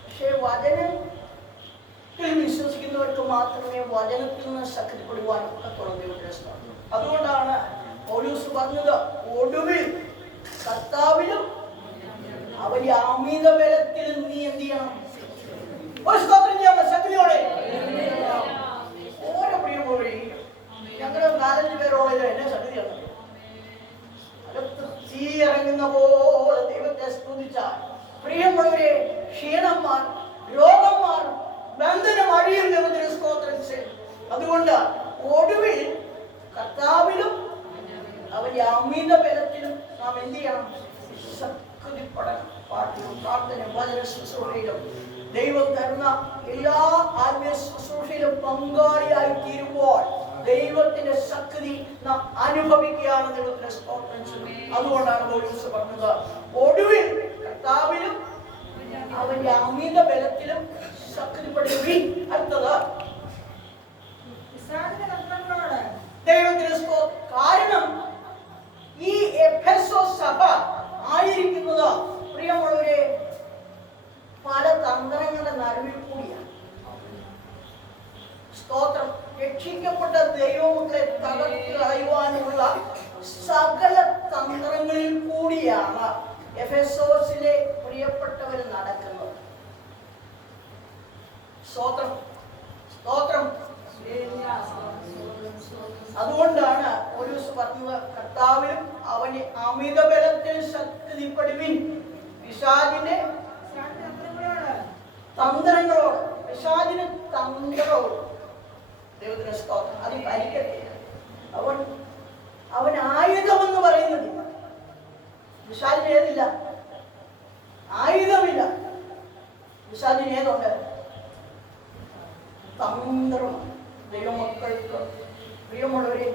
പക്ഷേ വചനത്തിൽ വിശ്വസിക്കുന്നവർക്ക് മാത്രമേ വചനത്തിൽ നിന്ന് ശക്തിപ്പെടുവാൻ ഒക്കത്തുള്ളൂ. ദൈവത്തിന് അതുകൊണ്ടാണ് പൗലോസ് പറഞ്ഞത്, ഒടുവിൽ കർത്താവിലും അവന്റെ അമിത ബലത്തിലും നീ എന്ത് ചെയ്യണം? ഒരു സ്തോത്രം ചെയ്യാൻ ശക്തിയോടെ ഓരോ പ്രിയമുള്ളവരെ ഞങ്ങൾ 4-5 പേരോളം എന്നെ ശക്തിയാണ്. അകത്ത് തീ ഇറങ്ങുന്ന പോലെ ദൈവത്തെ സ്തുതിച്ചാൽ പ്രിയമുള്ളവരെ ക്ഷീണന്മാർ, രോഗന്മാർ, ബന്ധനം അഴിയും. ദൈവത്തിന് സ്തോത്രം ചെയ്യും. അതുകൊണ്ട് ഒടുവിൽ കർത്താവിലും അവന്റെ അമിത ബലത്തിലും നാം എന്ത് ചെയ്യണം? ശക്തിപ്പെടണം. പാട്ടിലും പ്രാർത്ഥനയും വചന ശുശ്രൂഷയിലും ദൈവം തരുന്ന എല്ലാ ആത്മീയ ശുശ്രൂഷയിലും പങ്കാളിയായി തീരുമ്പോൾ ദൈവത്തിന്റെ ശക്തി നാം അനുഭവിക്കുകയാണ്. ദൈവത്തിന്റെ സ്തോത്രം ചെയ്യും. അതുകൊണ്ടാണ് പൗലോസ് പറഞ്ഞത്, ഒടുവിൽ കർത്താവിലും അവന്റെ അമിത ബലത്തിലും ശക്തിപ്പെടുകയും. അടുത്തത് ദൈവത്തിന്റെ സ്തോത്രം. കാരണം ഈ എഫെസോസ് സഭ ആയിരിക്കുന്നത് പ്രിയമുള്ളവരെ പല തന്ത്രങ്ങളുടെ നടുവിൽ കൂടിയാണ്. സ്തോത്രം. രക്ഷിക്കപ്പെട്ട ദൈവമക്കളെ തകർത്ത് കളയുവാനുള്ള സകല തന്ത്രങ്ങളിൽ കൂടിയാണ് എഫെസോസിലെ പ്രിയപ്പെട്ടവർ നടക്കുന്നത്. സ്തോത്രം, സ്തോത്രം. അതുകൊണ്ടാണ് പൗലോസ് പറഞ്ഞത്, കർത്താവിലും അവന്റെ അമിത ബലത്തിൽ ശക്തിപ്പെടുവിൻ. പിശാചിന്റെ തന്ത്രങ്ങളോട്, പിശാചിന് തന്ത്രങ്ങളോട് ദൈവത്തിന് സ്തോത്രം. അത് ഭരിക്കട്ടെ. അവൻ ആയുധമെന്ന് പറയുന്നത് പിശാചിന് ഏതില്ല? ആയുധമില്ല. പിശാചിന് ഏതുണ്ട്? തന്ത്രം. ദൈവമക്കൾക്ക് പ്രിയമുള്ളവരെ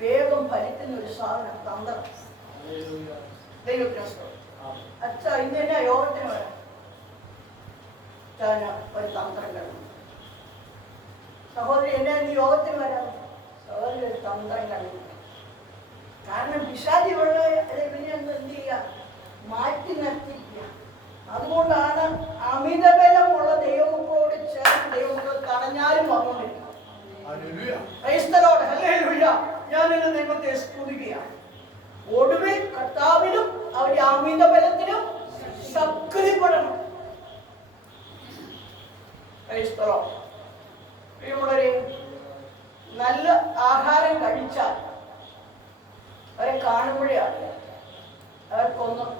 വേഗം ഫലിക്കുന്ന ഒരു സാധനം തന്ത്രം. ദൈവത്തിന് അച്ഛാ ഇന്ന് തന്നെ യോഗത്തിന് വരാം. ഒരു തന്ത്രം കണ്ടു. സഹോദരി എന്നെ ഇന്ന് യോഗത്തിന് വരാം. സഹോദരി ഒരു തന്ത്രം കണ്ടു. കാരണം പിശാചി വെള്ള പിന്നെ എന്ത് ചെയ്യുക? മാറ്റി നിർത്തിക്കുക. അതുകൊണ്ടാണ് അമിതബലമുള്ള ദൈവമക്കളോട് ചേർന്ന് ദൈവമക്കൾ തടഞ്ഞാലും വന്നുകൊണ്ടിരിക്കും. ഞാൻ എന്റെ ദൈവത്തെ സ്തുതിക്കുകയാണ്. ഒടുവിൽ കർത്താവിലും അവരുടെ അമിത ബലത്തിലും ശക്തിപ്പെടണം. പ്രിയമുള്ളവരെ, നല്ല ആഹാരം കഴിച്ചാൽ അവരെ കാണുമ്പോഴേ അറിയാം അവർക്കൊന്നും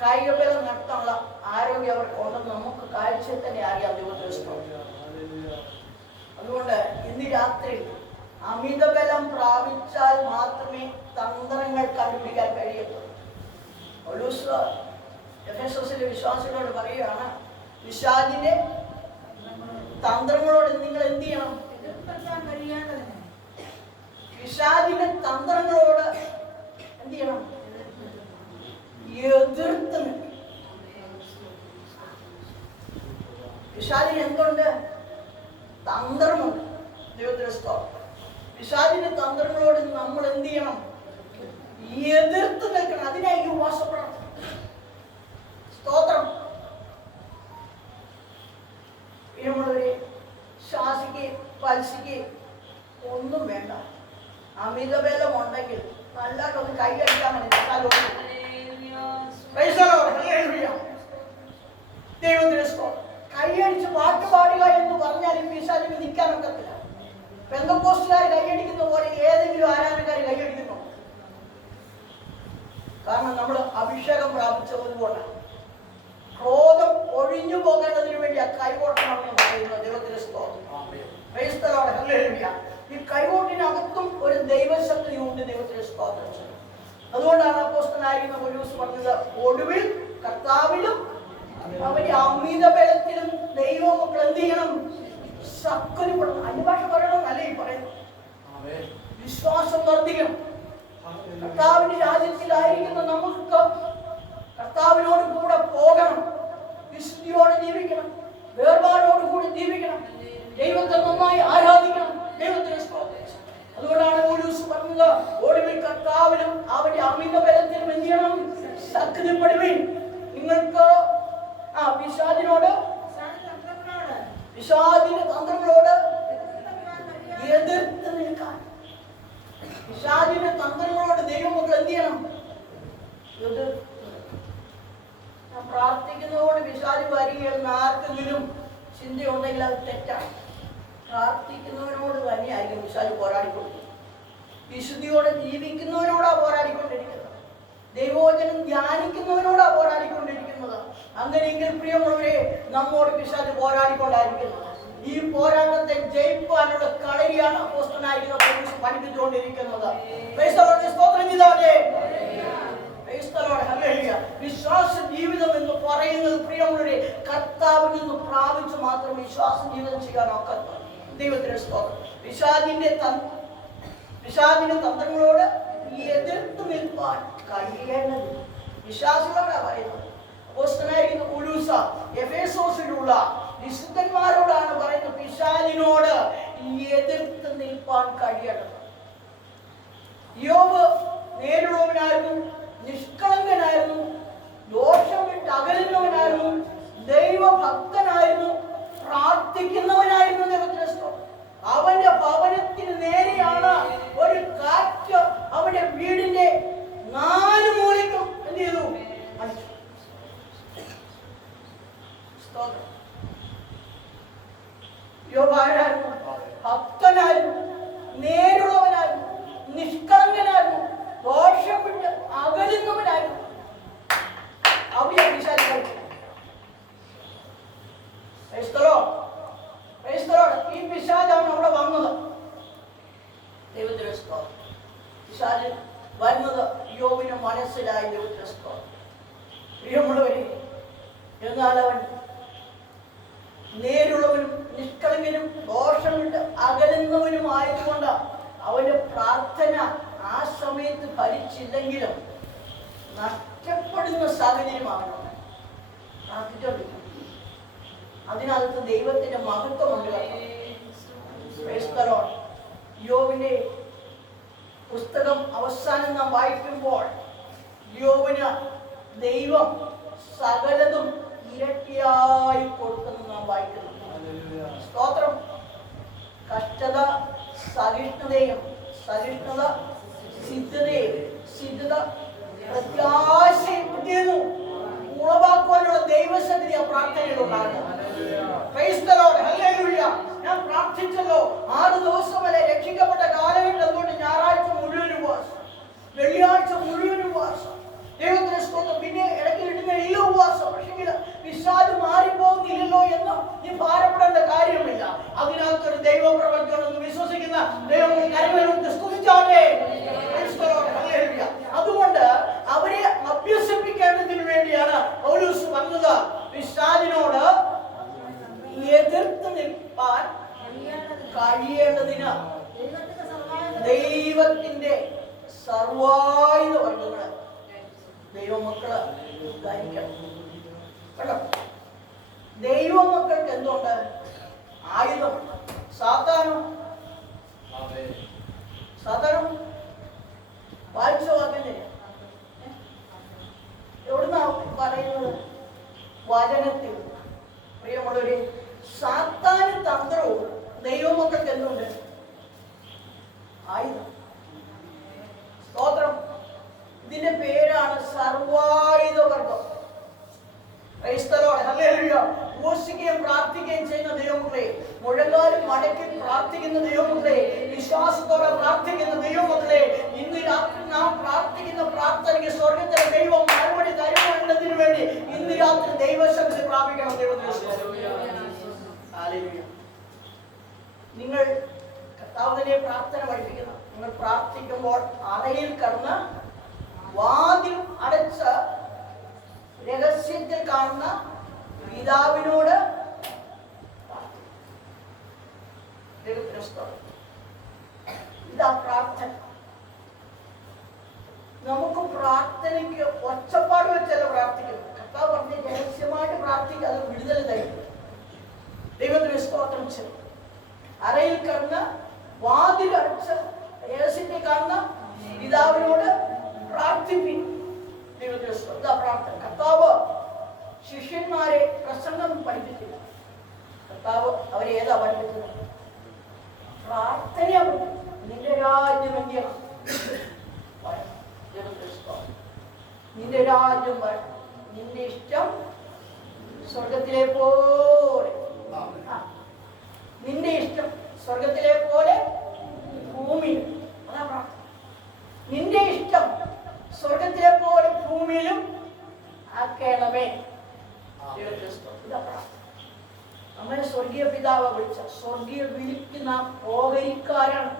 കായികബലം നടത്താനുള്ള ആരോഗ്യം അവർക്കുണ്ടെന്ന് നമുക്ക് കാഴ്ചയിൽ തന്നെ അറിയാം. ദൈവത്തെ അതുകൊണ്ട് ഇന്ന് രാത്രി അമിതബലം പ്രാപിച്ചാൽ മാത്രമേ തന്ത്രങ്ങൾ കണ്ടുപിടിക്കാൻ കഴിയത്തുള്ളൂ. പൗലോസ് എഫെസോസിലെ വിശ്വാസികളോട് പറയുകയാണ്, പിശാചിന്റെ തന്ത്രങ്ങളോട് നിങ്ങൾ എന്ത് ചെയ്യണം? പിശാചിന്റെ തന്ത്രങ്ങളോട് എന്ത് ചെയ്യണം? എതിർത്ത് നിൽക്കണം. പിശാചിന് എന്തുണ്ട്? തന്ത്രമുണ്ട്. ദൈവത്തിന്റെ സ്തോത്രം. പിശാചിന്റെ തന്ത്രങ്ങളോട് നമ്മൾ എന്ത് ചെയ്യണം? എതിർത്ത് നിൽക്കണം. അതിനായി ഉപവാസപ്പെടണം. സ്തോത്രം. പ്രിയമുള്ളവരെ, ശ്വാസിക്കുകയും പലിശിക്കുകയും ഒന്നും വേണ്ട. അമിതബലം ഉണ്ടെങ്കിൽ നല്ലതൊന്ന് കൈകടിക്കാൻ മതി. ദൈവത്തിന്റെ സ്തോത്രം. കൈയടിച്ച് പാട്ട് പാടുക എന്ന് പറഞ്ഞാൽ ഈ പിശാചിന് നിൽക്കാൻ ഒക്കത്തില്ല. പെന്തക്കോസ്റ്റുകാർ കൈയടിക്കുന്ന പോലെ ഏതെങ്കിലും ആരാധനക്കാർ കൈയടിക്കുന്നു. കാരണം നമ്മൾ അഭിഷേകം പ്രാപിച്ചതുകൊണ്ടാണ്. ക്രോധം ഒഴിഞ്ഞു പോകേണ്ടതിന് വേണ്ടി ആ കൈകോട്ടണമെന്ന് പറയുന്നത്. ദൈവത്തിന്റെ സ്തോത്രം. ഈ കൈകോട്ടിനകത്തും ഒരു ദൈവശക്തി ഉണ്ട്. ദൈവത്തിന്റെ സ്തോത്രം. അതുകൊണ്ടാണ് അപ്പോസ്തലനായിരുന്ന പൗലോസ് പറഞ്ഞത്, ഒടുവിൽ കർത്താവിലും അവന്റെ അമിത ബലത്തിലും ദൈവമക്കൾ എന്ത് ചെയ്യണം? ശക്തിപ്പെടും. അന്യഭാഷ പറയണം അല്ലേ ഈ പറയുന്നത്? വിശ്വാസം വർദ്ധിക്കണം. കർത്താവിന്റെ രാജ്യത്തിലായിരിക്കുന്ന നമുക്ക് കർത്താവിനോട് കൂടെ പോകണം. വിശുദ്ധിയോടെ ജീവിക്കണം. വേർപാടോട് കൂടി ജീവിക്കണം. ദൈവത്തെ നന്നായി ആരാധിക്കണം. ദൈവത്തിന് സ്തോത്രം. അതുകൊണ്ടാണ് പൗലോസ് പറഞ്ഞത്, ഒടുവിൽ കർത്താവിനും അവന്റെ അമിത ബലത്തിലും എന്ത് ചെയ്യണം? ശക്തിപ്പെടുവിൻ. നിങ്ങൾക്ക് പിശാചിന്റെ തന്ത്രങ്ങളോട് എതിർത്ത് നിൽക്കാൻ. പിശാചിന്റെ തന്ത്രങ്ങളോട് ദൈവമക്കൾ എന്ത് ചെയ്യണം? പ്രാർത്ഥിക്കുന്നതോട് പിശാച് വരികയെന്ന് ആർക്കെങ്കിലും ചിന്തയുണ്ടെങ്കിൽ അത് തെറ്റാണ്. പ്രാർത്ഥിക്കുന്നവനോട് തന്നെയായിരിക്കും പിശാച് പോരാടിക്കൊണ്ടിരിക്കുന്നത്. വിശുദ്ധിയോടെ ജീവിക്കുന്നവനോടാ പോരാടിക്കൊണ്ടിരിക്കുന്നത്. ദൈവവചനം ധ്യാനിക്കുന്നവനോടാ പോരാടിക്കൊണ്ടിരിക്കുന്നത്. അങ്ങനെയെങ്കിൽ പ്രിയമുള്ളവരെ, നമ്മോട് പിശാച് പോരാടിക്കൊണ്ടായിരിക്കുന്നത്. ഈ പോരാട്ടത്തെ ജയിക്കാനുള്ള കളരിയാണ് അപ്പോസ്തലനായിരിക്കുന്ന പൗലോസ് പഠിപ്പിച്ചുകൊണ്ടിരിക്കുന്നത്. വിശ്വാസ ജീവിതം എന്ന് പറയുന്നത് പ്രിയമുള്ളവരെ, കർത്താവിൽ നിന്ന് പ്രാപിച്ച് മാത്രം വിശ്വാസ ജീവിതം ചെയ്യാൻ ഒക്കത്തുള്ളൂ. ദൈവത്തിന് സ്തോത്രം. പിശാചിന്റെ തന്ത്രങ്ങളോട് എതിർത്ത് നിൽക്കാൻ കഴിയേണ്ടത് വിശ്വാസികളോടാ പറയുന്നത്. അപ്പോസ്തലനായിരിക്കുന്ന പൗലോസ് എഫേസോസിലുള്ള വിശുദ്ധന്മാരോടാണ് പറയുന്നത്, പിശാചിനോട് എതിർത്ത് നിൽക്കാൻ കഴിയണം. യോബ് നേരിടുന്നവനായിരുന്നു, നിഷ്കളങ്കനായിരുന്നു, ദോഷം വിട്ട് അകലുന്നവനായിരുന്നു, ദൈവഭക്തനായിരുന്നു, പ്രാർത്ഥിക്കുന്നവനായിരുന്നു. അവന്റെ ഭവനത്തിന് നേരെയാണ് ഒരു കാറ്റ് അവന്റെ വീടിന്റെ 4 മൂലയ്ക്കും എന്ത് ചെയ്തു? യോബായിരുന്നു, ഭക്തനായിരുന്നു, നേരുള്ളവനായിരുന്നു, നിഷ്കളങ്കനായിരുന്നു, ദോഷം വിട്ട് അകലുന്നവനായിരുന്നു. അവിടെ വിശാലിച്ചു. ഈ പിശാചാണ് അവിടെ വന്നത്. ദൈവത്തിന് സ്തോത്രം. പിശാച് വരുന്നത് യോബിന് മനസ്സിലായി. ദൈവത്തിന് സ്തോത്രം. പ്രിയമുള്ളവരെ, എന്നാൽ അവൻ നേരുള്ളവനും നിഷ്കളങ്കനും ദോഷം വിട്ട് അകലുന്നവനുമായതുകൊണ്ട് അവന്റെ പ്രാർത്ഥന ആ സമയത്ത് ഫലിച്ചില്ലെങ്കിലും നഷ്ടപ്പെടുന്ന സാഹചര്യമാണ് പ്രാർത്ഥിച്ചോണ്ടിരിക്കുന്നത്. അതിനകത്ത് ദൈവത്തിന്റെ മഹത്വമുണ്ട്. യോബിന്റെ പുസ്തകം അവസാനം നാം വായിക്കുമ്പോൾ യോബിന് ദൈവം സകലതും ഇരട്ടിയായി കൊടുക്കുന്നു നാം വായിക്കുന്നു. സ്തോത്രം. കഷ്ടത സഹിഷ്ണുതയും, സഹിഷ്ണുത സിദ്ധതയും, സിദ്ധത പ്രത്യാശയും ഉളവാക്കുവാനുള്ള ദൈവശക്തി ആ പ്രാർത്ഥനയിലുണ്ടാകുന്നത്. ഞാൻ പ്രാർത്ഥിച്ചല്ലോ 6 ദിവസം വരെ രക്ഷിക്കപ്പെട്ട കാലഘട്ടം. അതുകൊണ്ട് ഞായറാഴ്ച മുഴുവൻ ഉപവാസം, വെള്ളിയാഴ്ച മുഴുവൻ ഉപവാസം, ദൈവത്തിന് സ്തോത്രം. പിന്നെ ഇടയ്ക്ക് കിട്ടുന്ന എല്ലാ ഉപവാസം. പക്ഷെങ്കിൽ പിശാച് മാറിപ്പോകുന്നില്ലല്ലോ എന്ന് നീ ഭാരപ്പെടേണ്ട കാര്യമില്ല. അതിനകത്തൊരു ദൈവപ്രവർത്തനം വിശ്വസിക്കുന്ന ദൈവങ്ങൾ കരങ്ങളെടുത്ത് സ്തുതിച്ചാലേ. അതുകൊണ്ട് അവരെ അഭ്യസിപ്പിക്കേണ്ടതിന് വേണ്ടിയാണ് പൗലോസ് വന്നത്. പിശാചിനോട് എതിർത്ത് നിൽപ്പാൻ കഴിയേണ്ടതിന് ദൈവത്തിന്റെ സർവായുധ വർഗ്ഗങ്ങള് ദൈവമക്കള് ധരിക്കണം. കേട്ടോ, ദൈവമക്കൾക്ക് എന്തുണ്ട്? ആയുധമുണ്ട്. സാത്താനും വായിച്ച വാക്കിന്റെ എവിടുന്നാ പറയുന്നത്? വചനത്തിൽ. പ്രിയമുള്ളവരെ, സാത്താന് തന്ത്രവും ദൈവമക്കൾക്ക് എന്തുണ്ട്? ആയുധം. സ്തോത്രം. ഇതിന്റെ പേരാണ് സർവായുധ വർഗം. ഉപസിക്കുകയും പ്രാർത്ഥിക്കുകയും ചെയ്യുന്ന ദൈവമക്കളെ, മുഴങ്കാലും മടക്കി പ്രാർത്ഥിക്കുന്ന ദൈവമക്കളെ, വിശ്വാസത്തോടെ പ്രാർത്ഥിക്കുന്ന ദൈവമക്കളെ, ഇന്ന് രാത്രി നാം പ്രാർത്ഥിക്കുന്ന പ്രാർത്ഥനയ്ക്ക് സ്വർഗത്തിലെ ദൈവം മറുപടി തരുന്നതിന് വേണ്ടി ഇന്ന് രാത്രി ദൈവശക്തി പ്രാപിക്കണം. നിങ്ങൾ കർത്താവിനെ പ്രാർത്ഥന പഠിപ്പിക്കുന്നു. നിങ്ങൾ പ്രാർത്ഥിക്കുമ്പോൾ അറയിൽ കടന്ന് വാതിൽ അടച്ച് രഹസ്യത്തിൽ കാണുന്ന പിതാവിനോട് ഇതാ പ്രാർത്ഥന. നമുക്ക് പ്രാർത്ഥനയ്ക്ക് ഒച്ചപ്പാട് വെച്ചല്ല പ്രാർത്ഥിക്കുന്നത്. കർത്താവ് പറഞ്ഞ രഹസ്യമായിട്ട് പ്രാർത്ഥിക്കുക, അത് വിടുതൽ തരും. ദൈവത്തിന് സ്തോത്രം ചെയ്യും. അറയിൽ കിടന്ന് വാതിലടച്ച് രഹസ്യത്തെ കാണുന്ന പിതാവിനോട് പ്രാർത്ഥിപ്പിക്കും. ദൈവത്തിന് ഇതാ പ്രാർത്ഥന. കർത്താവ് ശിഷ്യന്മാരെ പ്രസംഗം പഠിപ്പിച്ചില്ല. കർത്താവ് അവരെ ഏതാ പഠിപ്പിച്ചത്? പ്രാർത്ഥനയാ. നിന്റെ രാജ്യം എന്തിയാണ്? നിന്റെ രാജ്യം വരണം, നിന്റെ ഇഷ്ടം സ്വർഗത്തിലെ പോലെ, നിന്റെ ഇഷ്ടം സ്വർഗത്തിലെ പോലെ ഭൂമിയിൽ. അതാ പ്രാർത്ഥന. നിന്റെ ഇഷ്ടം സ്വർഗത്തിലെ പോലെ ഭൂമിയിലും ആക്കണമേ. ഇതാ പ്രാർത്ഥന. നമ്മളെ സ്വർഗീയ പിതാവ് വിളിച്ച സ്വർഗീയ വിളിക്ക് നാം ഓഹരിക്കാരാണ്.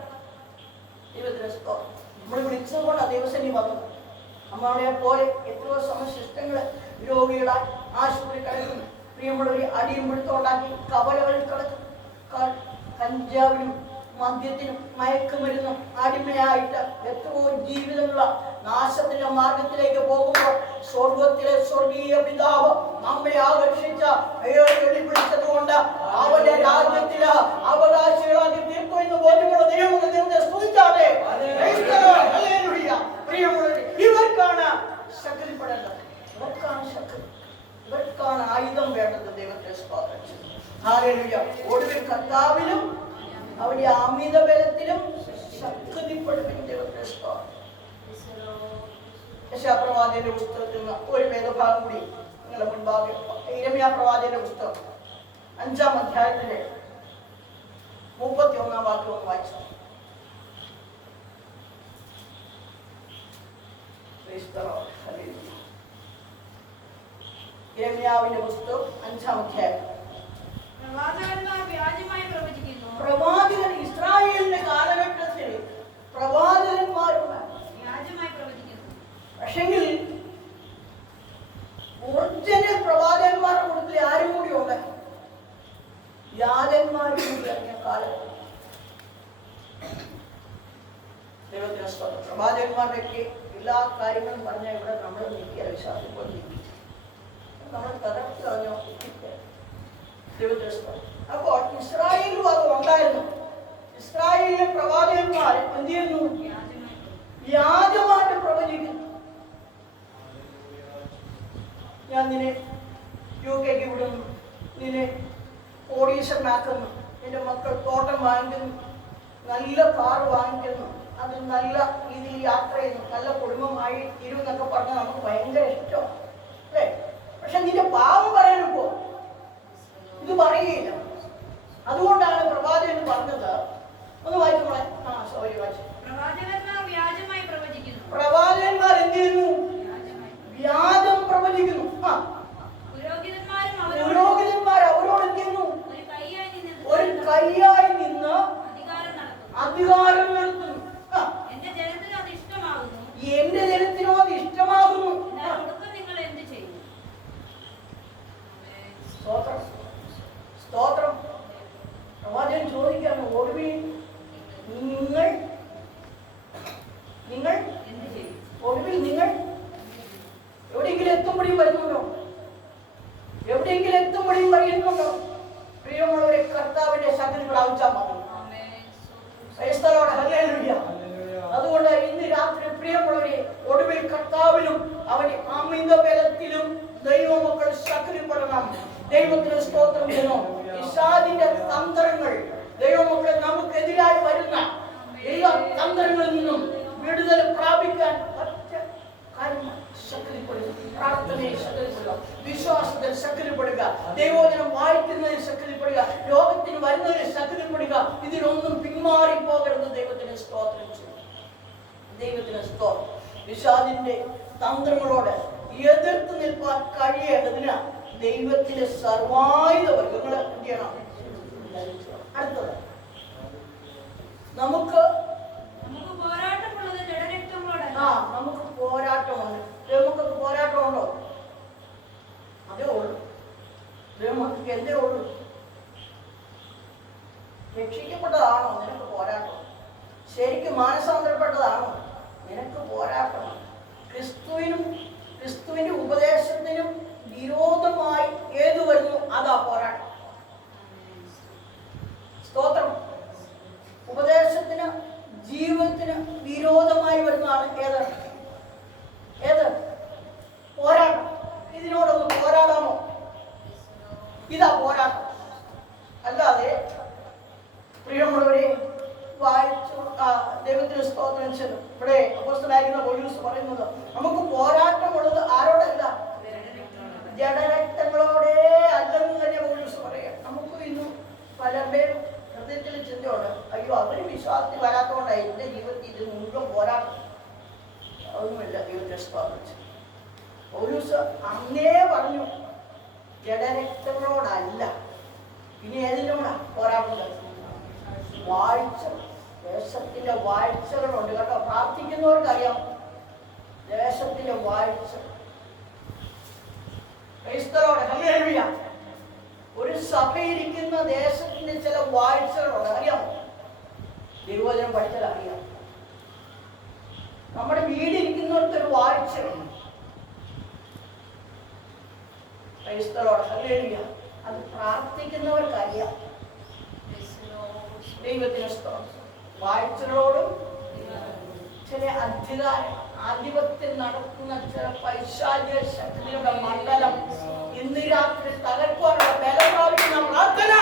ദൈവത്തിന് സ്തോത്രം. നമ്മൾ വിളിച്ചതുകൊണ്ട് ആ ദിവസം വന്നത്. നമ്മളെ പോലെ എത്രയോ സമശിഷ്ടങ്ങള് രോഗികളായി ആശുപത്രി കിടക്കുന്നു. പ്രിയമുള്ളവരെ അടിയും പിടുത്തമുണ്ടാക്കി കവലകളിൽ കിടക്കും. കഞ്ചാവിനും മദ്യത്തിനും മയക്കുമരുന്നും അടിമയായിട്ട് എത്രയോ ജീവിതങ്ങള നാശത്തിന്റെ മാർഗത്തിലേക്ക് പോകുമ്പോൾ സ്വർഗത്തിലെ സ്വർഗീയ പിതാവ് നമ്മെ ആകർഷിച്ച വെളിപ്പെടുത്തതുകൊണ്ട് അവന്റെ രാജ്യത്തില് അവകാശികളാക്കി തീർക്കുമെന്ന് ബോധ്യമുള്ള ദൈവത്തെ സ്തുതിച്ചാലേ. പ്രിയമുള്ളവരെ, ഇവർക്കാണ് ശക്തിപ്പെടേണ്ടത്. ഇവർക്കാണ് ശക്തി, ഇവർക്കാണ് ആയുധം വേണ്ടത്. ദൈവത്തെ സ്തോത്രം. ഹല്ലേലൂയ. ഒടുവിൽ കർത്താവിലും അവന്റെ അമിത ബലത്തിലും ശക്തിപ്പെടുത്തും. ദൈവത്തെ സ്തോത്രം. യശയ്യാപ്രവാചകന്റെ പുസ്തകത്തിൽ നിന്ന് ഒരു വേദഭാഗം കൂടി നിങ്ങളുടെ മുൻപാകെ. യിരെമ്യാ പ്രവാചകന്റെ പുസ്തകം 5-ാം അധ്യായത്തിലെ 31-ാം വാക്യം ഒന്ന് വായിച്ചു. യിരെമ്യാവിന്റെ പുസ്തകം 5-ാം അധ്യായം. പ്രവാചകൻ ഇസ്രായേലിന്റെ കാലഘട്ടത്തിൽ പ്രവാചകന്മാരുണ്ട്. പക്ഷെങ്കിൽ ഒറിജിനൽ പ്രവാചകന്മാരുടെ കൂട്ടത്തിൽ ആരും കൂടി ഉണ്ട്, വ്യാജന്മാരും കൂടി അറിഞ്ഞ കാലം. ദൈവത്തിന് സ്തോത്രം. പ്രവാചകന്മാരുടെയൊക്കെ എല്ലാ കാര്യങ്ങളും പറഞ്ഞാൽ ഇവിടെ നമ്മൾ നിൽക്കുക, വിശ്വാസത്തിൽ നിൽക്കുക, നമ്മൾ തകർത്ത് കളഞ്ഞോ. ദൈവത്തിന് സ്തോത്രം. അപ്പോൾ ഇസ്രായേലും അത് ഉണ്ടായിരുന്നു. ഇസ്രായേലിലെ പ്രവാചകന്മാർ എന്ത് ചെയ്യുന്നു? വ്യാജമായിട്ട് പ്രവചിക്കുന്നു. ഞാൻ നിന്നെ UK വിടുന്നു, നിന്നെ കോടീശ്വരനാക്കുന്നു, നിന്റെ മക്കൾ തോട്ടം വാങ്ങിക്കുന്നു, നല്ല കാർ വാങ്ങിക്കുന്നു, അത് നല്ല രീതിയിൽ യാത്ര ചെയ്യുന്നു, നല്ല കുടുംബമായി ഇരുന്നൊക്കെ പറഞ്ഞാൽ നമുക്ക് ഭയങ്കര ഇഷ്ടമാണ് അല്ലേ? പക്ഷെ നിന്റെ പാവം പറയാനിപ്പോ ഇത് പറയുകയില്ല. അതുകൊണ്ടാണ് പ്രവാചകൻ പറഞ്ഞത്. ഒന്ന് വായിച്ചോളെ. സോറി വായിച്ചു. പ്രവാചകന്മാർ എന്ത് ചെയ്യുന്നു? വ്യാജം പ്രവചിക്കുന്നു. പുരോഹിതന്മാർ അവരോട് എന്ത് ചെയ്യുന്നു? ഒരു കൈയായി നിന്ന് അധികാരം നടത്തുന്നു. എന്റെ ജനത്തിനോ അത് ഇഷ്ടമാകുന്നു. സ്തോത്രം. പ്രവാചകൻ ചോദിക്കാണ്, ഒടുവിൽ നിങ്ങൾ എവിടെയെങ്കിലും എത്തുമ്പോഴും വരുന്നുണ്ടോ? എവിടെയെങ്കിലും എത്തുമ്പോഴും പറയുന്നുണ്ടോ? പ്രിയമുള്ളവരെ, കർത്താവിന്റെ ശക്തികൾ ആവശ്യം മതി. അതുകൊണ്ട് ഇന്ന് രാത്രി പ്രിയമുള്ളവരെ, ഒടുവിൽ കർത്താവിലും അവന്റെ അമിത ബലത്തിലും ദൈവമക്കൾ ശക്തിപ്പെടണം. ദൈവത്തിന് സ്തോത്രം ചെയ്യുന്നു. പിശാചിന്റെ തന്ത്രങ്ങൾ, ദൈവമക്കൾ നമുക്കെതിരായി വരുന്ന എല്ലാ തന്ത്രങ്ങളിൽ നിന്നും വിടുതൽ പ്രാപിക്കാൻ ഒറ്റ കാര്യമാണ് ശക്തിപ്പെടുക. പ്രാർത്ഥനയിൽ ശക്തിപ്പെടുക, വിശ്വാസത്തിൽ ശക്തിപ്പെടുക, ദൈവവചനം വായിക്കുന്നതിൽ ശക്തിപ്പെടുക, രോഗത്തിന് വരുന്നതിൽ ശക്തിപ്പെടുക. ഇതിലൊന്നും പിന്മാറിപ്പോകരുത്. ദൈവത്തിന് സ്തോത്രം ചെയ്യും. ദൈവത്തിന് സ്തോത്രം. പിശാചിന്റെ തന്ത്രങ്ങളോട് എതിർത്ത് നിൽക്കാൻ കഴിയേണ്ടതിന് ദൈവത്തിന്റെ സർവായുധ വർഗങ്ങൾ എന്ത് ചെയ്യണം? അടുത്തത് നമുക്ക് പോരാട്ടമുണ്ട്. നമുക്ക് പോരാട്ടമുണ്ടോ? അതേ ഉള്ളൂ. രക്ഷിക്കപ്പെട്ടതാണോ നിനക്ക് പോരാട്ടം? ശരിക്കും മാനസാന്തരപ്പെട്ടതാണോ നിനക്ക് പോരാട്ടമാണ്? ക്രിസ്തുവിന്റെ ഉപദേശത്തിനും വിരോധമായി ഏതു വരുന്നു അതാ പോരാട്ടം. സ്തോത്രം. ഉപദേശത്തിന് ജീവിതത്തിന് വിരോധമായി വരുന്നതാണ് ഏത് പോരാട്ടം. ഇതിനോടൊന്ന് പോരാടാമോ? ഇതാ പോരാട്ടം. അല്ലാതെ പ്രിയമുള്ളവരെ വായിച്ചു ദൈവത്തിന് സ്തോത്രം ചെല്ലും. ഇവിടെ അപ്പോസ്തലനായിരുന്ന പൗലോസ് പറയുന്നത് നമുക്ക് പോരാട്ടമുള്ളത് ആരോടല്ല, ജഡരക്തങ്ങളോടെ അല്ലെന്ന് തന്നെ പൗലോസ് പറയാം. നമുക്ക് ഇന്ന് പലരുടെയും ഹൃദയത്തിൽ ചിന്തയുണ്ട്, അയ്യോ അവര് വിശ്വാസത്തിൽ വരാത്തതുകൊണ്ടായി എൻ്റെ ജീവിതത്തിൽ ഇത് മുഴുവൻ പോരാട്ടം. അതൊന്നുമില്ല. ദൈവത്തിന് സ്തോത്രം. പൗലോസ് അന്നേ പറഞ്ഞു ജഡരക്തങ്ങളോടല്ല. ഇനി ഏതിനോടാ പോരാടുന്നത്? വാഴ്ച, ദേശത്തിന്റെ വാഴ്ചകളുണ്ട് കേട്ടോ. പ്രാർത്ഥിക്കുന്നവർക്കറിയാം ദേശത്തിന്റെ വാഴ്ച. ഒരു സഭയിരിക്കുന്ന ദേശത്തിന്റെ ചില വാഴ്ചകളുണ്ട്, അറിയാമോ? ദൈവവചനം പഠിച്ചാൽ അറിയാം. നമ്മുടെ വീടിരിക്കുന്നവർക്കൊരു വാഴ്ചയുണ്ട്. അത് പ്രാർത്ഥിക്കുന്നവർക്കറിയാം. ദൈവത്തിന് വാഴ്ചകളോടും ചില അധികാരം ആധിപത്യം നടത്തുന്ന ചില പൈശാചിക ശക്തിയുടെ മണ്ഡലം ഇന്ന് രാത്രി തകർക്കാനുള്ള ബലം പ്രാപിക്കുന്ന പ്രാർത്ഥന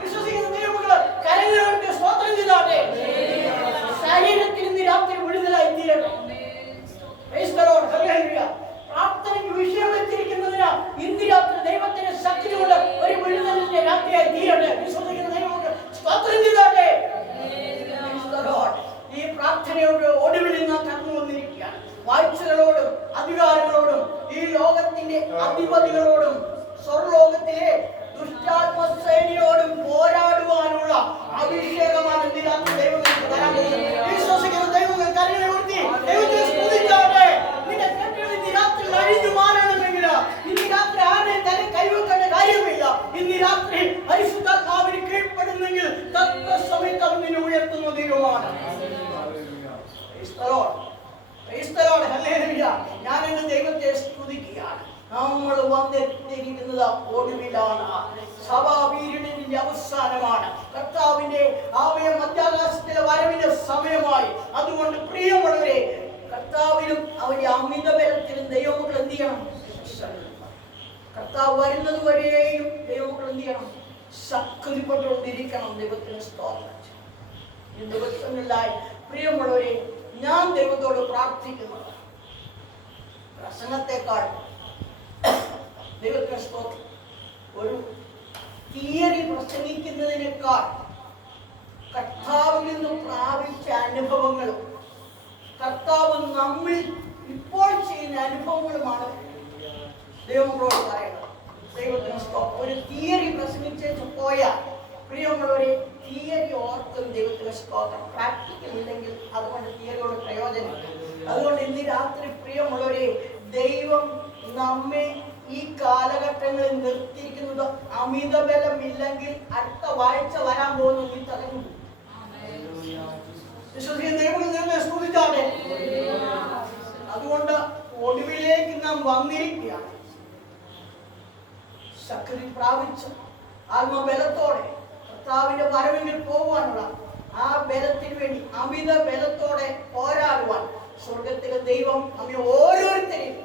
വിശ്വസിക്കുന്ന ദൈവമക്കള് കരങ്ങൾക്ക് സ്തോത്രം ചെയ്താട്ടെ. ശരീരത്തിൽ ഇന്ന് രാത്രി വിടുതലായി തീരട്ടെ. പ്രാർത്ഥനയ്ക്ക് വിഷയം വെച്ചിരിക്കുന്നതിന് ഇന്ന് രാത്രി ദൈവത്തിന്റെ ശക്തി കൊണ്ട് ഒരു വിടുതലിന്റെ രാത്രിയായി തീരട്ടെ. വിശ്വസിക്കുന്ന ദൈവമക്കൾ സ്തോത്രം ചെയ്താട്ടെ. ഈ പ്രാർത്ഥനയോട് ഒടുവിൽ നാം കടന്നു വന്നിരിക്കുകയാണ്. വാഴ്ചകളോടും അധികാരങ്ങളോടും ഈ ലോകത്തിന്റെ അധിപതികളോടും സ്വർലോകത്തിലെ ദുഷ്ടാത്മസേനയോടും പോരാടുവാനുള്ള അഭിഷേകമാണ് ദൈവങ്ങൾക്ക് തരാൻ പോകുന്നത്. വിശ്വസിക്കുന്ന ദൈവങ്ങൾ കരങ്ങളെ ഉയർത്തി ദൈവത്തെ സ്തുതിച്ചാട്ടെ. നിന്റെ കെട്ടുകൾ ഇന്ന് രാത്രി അഴിഞ്ഞു മാറണമെങ്കിൽ ഇന്ന് രാത്രി ആരെയും തന്നെ കൈവെക്കേണ്ട കാര്യമില്ല. ഇന്ന് രാത്രി പരിശുദ്ധാത്മാവിന് കീഴ്പ്പെടുന്നെങ്കിൽ തക്ക സമയത്ത് അവൻ നിന്നെ ഉയർത്തുന്ന ദൈവമാണ്. ഞാൻ എന്റെ ദൈവത്തെ സ്തുതിക്കുകയാണ്. നമ്മൾ വന്നെത്തിയിരിക്കുന്നത് ഒടുവിലാണ്. സഭാപീരീഡിന്റെ അവസാനമാണ്. കർത്താവിന്റെ മധ്യാകാശത്തിലെ വരവിന്റെ സമയമായി. അതുകൊണ്ട് പ്രിയമുള്ളവരെ, കർത്താവിനും അവന്റെ അമിത ബലത്തിലും ദൈവമക്കൾ എന്ത് ചെയ്യണം? കർത്താവ് വരുന്നത് വരെയും ദൈവമക്കൾ എന്ത് ചെയ്യണം? ശക്തിപ്പെട്ടുകൊണ്ടിരിക്കണം. ദൈവത്തിന് സ്തോത്രം. ഈ ദിവസങ്ങളിലായി പ്രിയമുള്ളവരെ, ഞാൻ ദൈവത്തോട് പ്രാർത്ഥിക്കുന്നത് പ്രസംഗത്തെക്കാൾ ദൈവത്തിന് സ്തോത്രം, ഒരു തിയറി പ്രസംഗിക്കുന്നതിനേക്കാൾ കർത്താവിൽ നിന്ന് പ്രാപിച്ച അനുഭവങ്ങളും കർത്താവ് നമ്മിൽ ഇപ്പോൾ ചെയ്യുന്ന അനുഭവങ്ങളുമാണ് ദൈവങ്ങളോട് പറയുന്നത്. ദൈവത്തിന് സ്തോത്രം. ഒരു തിയറി പ്രസംഗിച്ചു പോയാൽ പ്രിയമുള്ളവരെ, തിയറി ഓർക്കും ദൈവത്തിന് സ്തോത്രം. പ്രാക്ടിക്കൽ ഇല്ലെങ്കിൽ അതുകൊണ്ട് തിയറിയോട് പ്രയോജനമില്ല. അതുകൊണ്ട് ഇന്ന് രാത്രി പ്രിയമുള്ളവരെ, ദൈവം നമ്മെ ഈ കാലഘട്ടങ്ങളിൽ നിർത്തിയിരിക്കുന്നത് അമിത ബലമില്ലെങ്കിൽ അടുത്ത വാഴ്ച വരാൻ പോകുന്നു. നീ തടഞ്ഞു. അതുകൊണ്ട് ഒടുവിലേക്ക് നാം വന്നിരിക്കുകയാണ്. ശക്തി പ്രാപിച്ച് ആത്മബലത്തോടെ കർത്താവിന്റെ വരവിൽ പോകുവാനുള്ള ആ ബലത്തിന് വേണ്ടി അമിത ബലത്തോടെ പോരാടുവാൻ സ്വർഗത്തിലെ ദൈവം നമ്മെ ഓരോരുത്തരെയും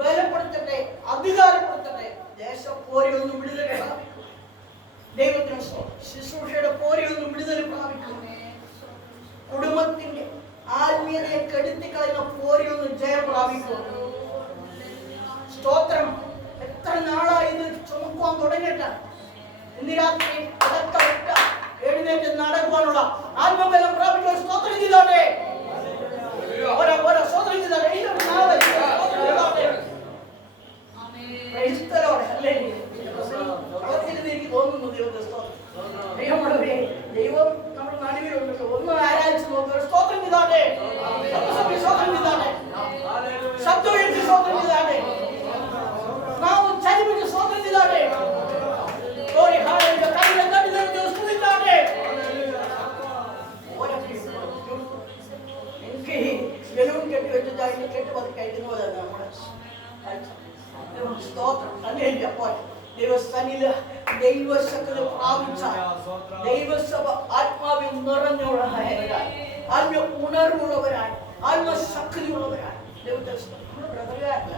ബലപ്പെടുത്തട്ടെ, അധികാരപ്പെടുത്തട്ടെ. ദേശപ്പോരിയൊന്നും വിടുതൽ പ്രാപിക്കും. ദൈവത്തിന് ശുശ്രൂഷയുടെ പോരിയൊന്നും വിടുതൽ പ്രാപിക്കും. കുടുംബത്തിന്റെ ആത്മീയതയെ കെടുത്തിക്കളയുന്ന പോരിയൊന്നും ജയം പ്രാപിക്കും. സ്തോത്രം. എത്ര നാളായി ഇത് ചുമക്കുവാൻ തുടങ്ങിയിട്ട് ഇന്ന് രാത്രി എഴുന്നേറ്റ് നടക്കുവാനുള്ള ആത്മബലം പ്രാപിക്കാൻ സ്തോത്രം ചെയ്തോട്ടെ. സ്തോത്രം ചെയ്തോട്ടെ. എനിക്ക് തോന്നുന്നു ദൈവത്തെ സ്തോത്രം. ദൈവം നമ്മുടെ നടുവിലുണ്ടല്ലോ. ഒന്ന് ആരാധിച്ചു നോക്കുക. സ്തോത്രം ചെയ്താട്ടെ. സ്തോത്രം ചെയ്താട്ടെ. ശബ്ദം എഴുതി സ്തോത്രം ചെയ്താട്ടെ. നാം ചരിപ്പിച്ച് സ്തോത്രം ചെയ്താട്ടെ. സ്തോത്രം. ഹല്ലേലൂയ. അപ്പോൾ ദൈവസന്നിധിയിൽ ദൈവശക്തി പ്രാപിച്ച ദൈവസഭ ആത്മാവിൽ നിറഞ്ഞുള്ളവരായി, ആത്മ ഉണർവുള്ളവരായി, ആത്മശക്തിയുള്ളവരായി ദൈവത്തെ നമ്മുടെ ബ്രദറുകാരല്ല,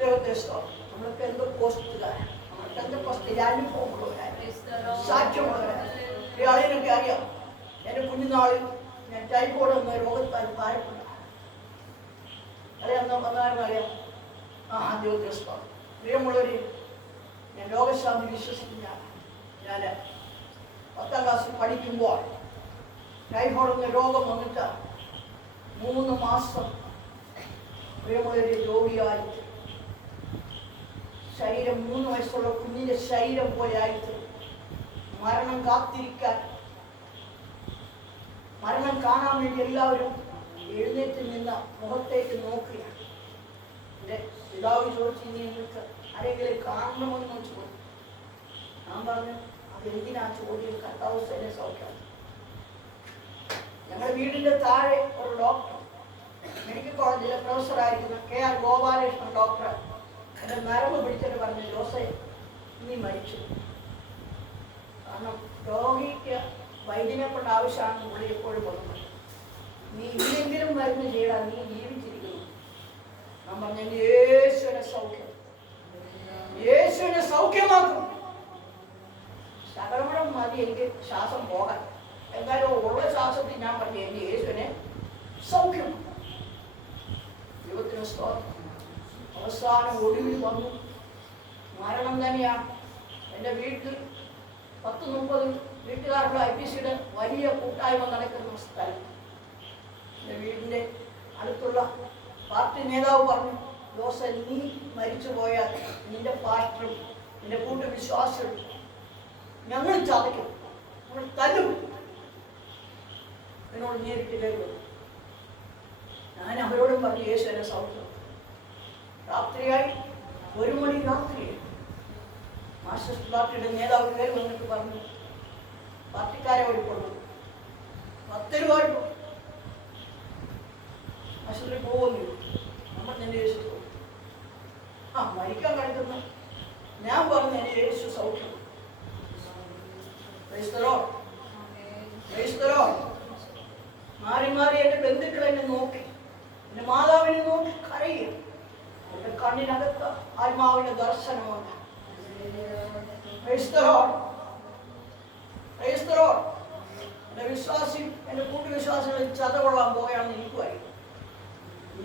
ദൈവത്തെ നമ്മൾ പെന്തക്കോസ്തുകാരാണ്, നമ്മൾ പെന്തക്കോസ്തിലെ അനുഭവമുള്ളവരായി, സാക്ഷ്യമുള്ളവരായി. ഇയാളിനൊക്കെ അറിയാം, എൻ്റെ കുഞ്ഞുനാളിൽ ഞാൻ ടൈഫോയിഡ് എന്ന രോഗത്താൽ ഭാരപ്പെട്ട അറിയാം, പ്രകാരം അറിയാം. ദൈവത്തെ പ്രിയമുള്ളവർ, ഞാൻ രോഗശാന്തി വിശ്വസിക്കുന്ന ഞാൻ 10ാം ക്ലാസ്സിൽ പഠിക്കുമ്പോൾ ടൈഫോയിഡ് എന്ന രോഗം വന്നിട്ട് 3 മാസം പ്രിയമുള്ളവർ രോഗിയായി, ശരീരം 3 വയസ്സുള്ള കുഞ്ഞിൻ്റെ ശരീരം പോലെ ആയിട്ട് മരണം കാത്തിരിക്കാൻ, മരണം കാണാൻ വേണ്ടി എല്ലാവരും എഴുന്നേറ്റ് നിന്ന് മുഖത്തേക്ക് നോക്കുകയാണ്. എൻ്റെ പിതാവ് ചോദിച്ചു, ഇനി നിങ്ങൾക്ക് ആരെങ്കിലും കാണണമെന്ന് ചോദിച്ചു. ഞാൻ പറഞ്ഞു, അതെന്തിനാ ചോദ്യം, കർത്താവ് തന്നെ സൗഖ്യം. ഞങ്ങളുടെ വീടിൻ്റെ താഴെ ഒരു ഡോക്ടർ, മെഡിക്കൽ കോളേജിലെ പ്രൊഫസറായിരിക്കുന്ന KR ഗോപാലകൃഷ്ണൻ ഡോക്ടർ എൻ്റെ നരമ്പ് പിടിച്ചിട്ട് പറഞ്ഞു, ജോസേ നീ മരിച്ചു. കാരണം രോഗിക്ക് വൈദ്യനെ കൊണ്ട് ആവശ്യമാണ് പുള്ളി എപ്പോഴും കൊടുക്കുന്നത്. നീ ഇല്ലെങ്കിലും മരുന്ന് ചെയ്യണം, നീ ജീവിച്ചിരിക്കുന്നു. ഞാൻ പറഞ്ഞു, യേശുവിനെ സൗഖ്യം, യേശുവിനെ സൗഖ്യമാക്കും. ശകലം മതി എനിക്ക് ശ്വാസം പോകാൻ. എന്തായാലും ഉള്ള ശ്വാസത്തിൽ ഞാൻ പറഞ്ഞു, എൻ്റെ യേശുവിനെ സൗഖ്യം. ദൈവത്തിന് സ്തോത്രം. അവസാനം ഒടുവിൽ വന്നു, മരണം തന്നെയാണ്. എൻ്റെ വീട്ടിൽ 10-30 വീട്ടുകാരുടെ IPCയുടെ വലിയ കൂട്ടായ്മ നടക്കുന്ന സ്ഥലം. എൻ്റെ വീടിൻ്റെ അടുത്തുള്ള പാർട്ടി നേതാവ് പറഞ്ഞു, ജോസ നീ മരിച്ചു പോയാൽ നിന്റെ പാർട്ടിയും നിന്റെ കൂട്ടുവിശ്വാസികളും ഞങ്ങൾ ചതയ്ക്കും, ഞങ്ങൾ തല്ലും. എന്നോട് നേരിട്ട് കയറുന്നു. ഞാൻ അവരോടും പറഞ്ഞു, യേശു എന്നെ സൗഖ്യം. രാത്രിയായി 1 മണി രാത്രിയായി മാർക്സിസ്റ്റ് പാർട്ടിയുടെ നേതാവ് കയറി വന്നിട്ട് പറഞ്ഞു, പാർട്ടിക്കാരെ ഓടിക്കൊണ്ടു 10 രൂപ ആശുപത്രി പോകുന്നു. നമ്മൾ എൻ്റെ യേശു മരിക്കാൻ കിടക്കുന്നു. ഞാൻ പറഞ്ഞു, എൻ്റെ യേശു സൗഖ്യം. മാറി മാറി എൻ്റെ ബന്ധുക്കൾ എന്നെ നോക്കി, എൻ്റെ മാതാവിനെ നോക്കി കരയുക. എൻ്റെ കണ്ണിനകത്ത് ആത്മാവിൻ്റെ ദർശനമുണ്ട്. എൻ്റെ വിശ്വാസി, എൻ്റെ കൂട്ടുവിശ്വാസികൾ ചതകൊള്ളാൻ പോവുകയാണെന്ന് എനിക്കും അറിയാം.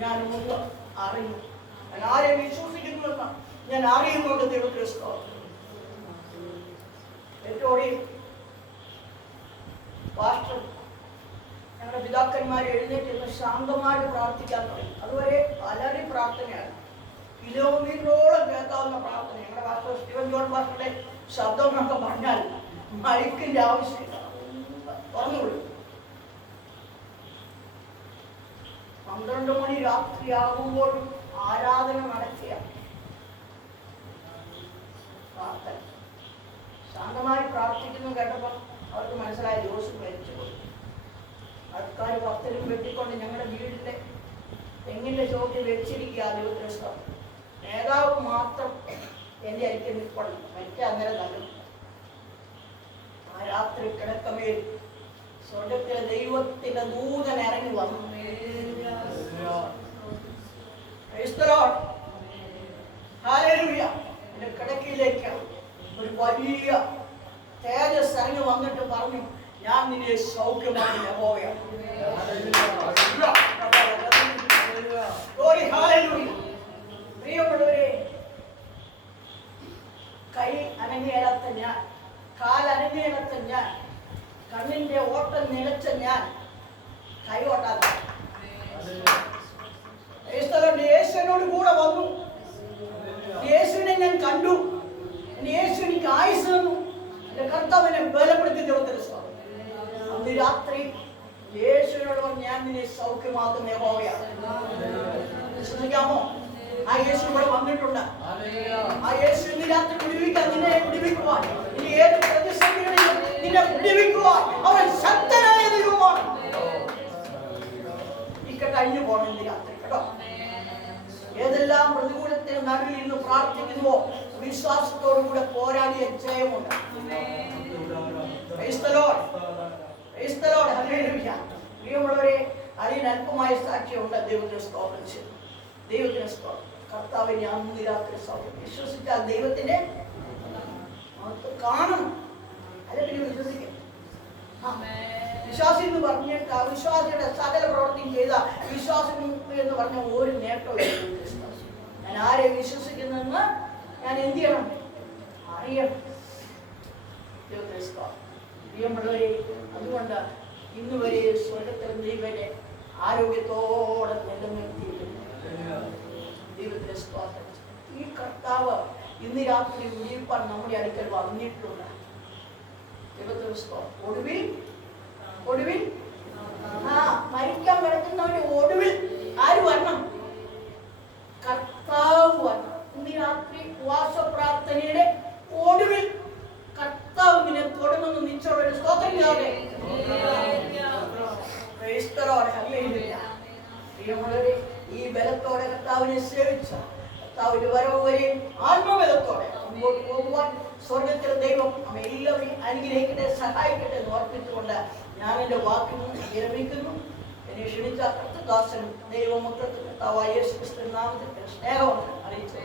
ഞാൻ മുമ്പ് അറിയുന്നു, ഞാൻ ആരെ വിശ്വസിക്കുന്നുവെന്ന് ഞാൻ അറിയുന്നുണ്ട്. ദൈവത്തിന് സ്തോത്രം. ഏറ്റവും പാസ്റ്റർ ഞങ്ങളുടെ പിതാക്കന്മാർ എഴുന്നേറ്റ് ശാന്തമായിട്ട് പ്രാർത്ഥിക്കാൻ തുടങ്ങി. അതുവരെ അലറി പ്രാർത്ഥനയാണ്, കിലോമീറ്ററോളം കേൾക്കാവുന്ന പ്രാർത്ഥന. ഞങ്ങളുടെ പാസ്റ്റർ സ്റ്റീവൻ ജോൺ പാസ്റ്ററുടെ ശബ്ദം എന്നൊക്കെ പറഞ്ഞാൽ മൈക്കിൻ്റെ ആവശ്യമില്ല, പറഞ്ഞുകൊള്ളു. 12 മണി രാത്രിയാകുമ്പോൾ ആരാധന നടത്തിയ പ്രാർത്ഥന, ശാന്തമായി പ്രാർത്ഥിക്കുന്നു കേട്ടപ്പോൾ അവർക്ക് മനസ്സിലായ ജോസ് മരിച്ചുപോയി. ആൾക്കാർ 10 വെട്ടിക്കൊണ്ട് ഞങ്ങളുടെ വീടിൻ്റെ തെങ്ങിൻ്റെ ചോട്ടിൽ വെച്ചിരിക്കുക. ദൈവത്തിന് നേതാവ് മാത്രം എൻ്റെ അരിക്ക് നിൽക്കണം, മറ്റേ അന്നേരം നൽകും. ആ രാത്രി കിടക്കമേൽ സ്വർഗത്തിലെ ദൈവത്തിൻ്റെ ദൂതൻ ഇറങ്ങി വന്നു. എൻ്റെ കിടക്കയിലേക്ക് ഒരു വലിയ തേജസ് ഇറങ്ങി വന്നിട്ട് പറഞ്ഞു, ഞാൻ നിന്നെ സൗഖ്യമാക്കി യഹോവയാണ്. പ്രിയമുള്ളവരെ, കൈ അനങ്ങിയിടത്ത ഞാൻ, കാലനങ്ങിയിടത്ത ഞാൻ, കണ്ണിന്റെ ഓട്ടം നിലച്ച ഞാൻ കൈ ഓട്ടാതെ യേശുവിനോട് കൂടെ വന്നു. യേശുവിനെ ഞാൻ കണ്ടു, യേശു എനിക്ക് ആയുസ് തന്നു, എന്റെ കർത്താവിനെ ബലപ്പെടുത്തി. അന്ന് രാത്രി യേശുവിനോട് പറഞ്ഞു, ഞാൻ നിന്നെ സൗഖ്യമാക്കുന്ന യഹോവയാണ്. ശ്രദ്ധിക്കാമോ? ആ യേശു ഇവിടെ വന്നിട്ടുണ്ട്. ആ യേശു ഇന്ന് രാത്രി വിടുവിക്കാൻ, നിന്നെ വിടുവിക്കുവാൻ, ഇനി ഏത് പ്രതിസന്ധികളിലും നിന്നെ വിടുവിക്കുവാൻ അവൻ ശക്തനായ ദൈവമാണ്. ഇക്ക കഴിഞ്ഞു പോകണം ഇന്ന് രാത്രി കേട്ടോ. ഏതെല്ലാം എന്തെല്ലാം പ്രതികൂലത്തിന് നടുവിൽ ഇന്ന് പ്രാർത്ഥിക്കുന്നുവോ വിശ്വാസത്തോടു കൂടെ പോരാടിയ ജയമുണ്ട്. Praise the Lord. Praise the Lord. Hallelujah. പ്രിയമുള്ളവരെ, അതിന് അല്പമായ സാക്ഷ്യമുണ്ട്. ദൈവത്തിന് സ്തോത്രം ചെയ്തു. ദൈവത്തിന് സ്തോത്രം. കർത്താവിനെ അന്ന് രാത്രി വിശ്വസിച്ചാൽ ദൈവത്തിന്റെ കാണണം. അല്ലെങ്കിൽ വിശ്വസിക്കാം. വിശ്വാസി എന്ന് പറഞ്ഞിട്ട് വിശ്വാസിയുടെ സകല പ്രവർത്തിയും ചെയ്ത വിശ്വാസം എന്ന് പറഞ്ഞ ഒരു നേട്ടവും ഞാൻ ആരെ വിശ്വസിക്കുന്നെന്ന് ഞാൻ എന്ത് ചെയ്യണം? അറിയണം. പ്രിയമുള്ളവരെ, അതുകൊണ്ട് ഇന്ന് വരെ സ്വർഗത്തിൽ ദൈവനെ ആരോഗ്യത്തോടെ നിലനിർത്തിയിരുന്നു. ദൈവത്തിന്റെ സ്തോത്രം. ഈ കർത്താവ് ഇന്ന് രാത്രി ഉയർപ്പാൻ നമ്മുടെ അടുക്കൽ വന്നിട്ടുണ്ട്. ദൈവത്തിന്റെ സ്തോത്രം. ഒടുവിൽ മരിക്കാൻ കിടക്കുന്നവന്റെ ഒടുവിൽ ആര് വരണം? കർത്താവ് വരണം. ഇന്ന് രാത്രി ഉപവാസ പ്രാർത്ഥനയുടെ ഒടുവിൽ കർത്താവ് നിന്നെ തൊടുമെന്ന് നിശ്ചയമുള്ള സ്തോത്രം ചെയ്യാതെ പ്രിയമുള്ളവരെ, ഈ ബലത്തോടെ കർത്താവിനെ സേവിച്ച കർത്താവിന്റെ വരവ് വരെയും ആത്മബലത്തോടെ മുമ്പോട്ട് പോകുവാൻ സ്വർഗത്തിലെ ദൈവം നമ്മെ എല്ലാവരെയും അനുഗ്രഹിക്കട്ടെ, സഹായിക്കട്ടെ എന്ന് ഓർപ്പിച്ചുകൊണ്ട് ഞാൻ എൻ്റെ വാക്കിനും വിരമിക്കുന്നു. എന്നെ ക്ഷണിച്ച കർത്തദാസനും ദൈവമക്കളുടെ കർത്താവായ യേശു ക്രിസ്തു നാമത്തിൽ സ്നേഹം അറിയിച്ചു.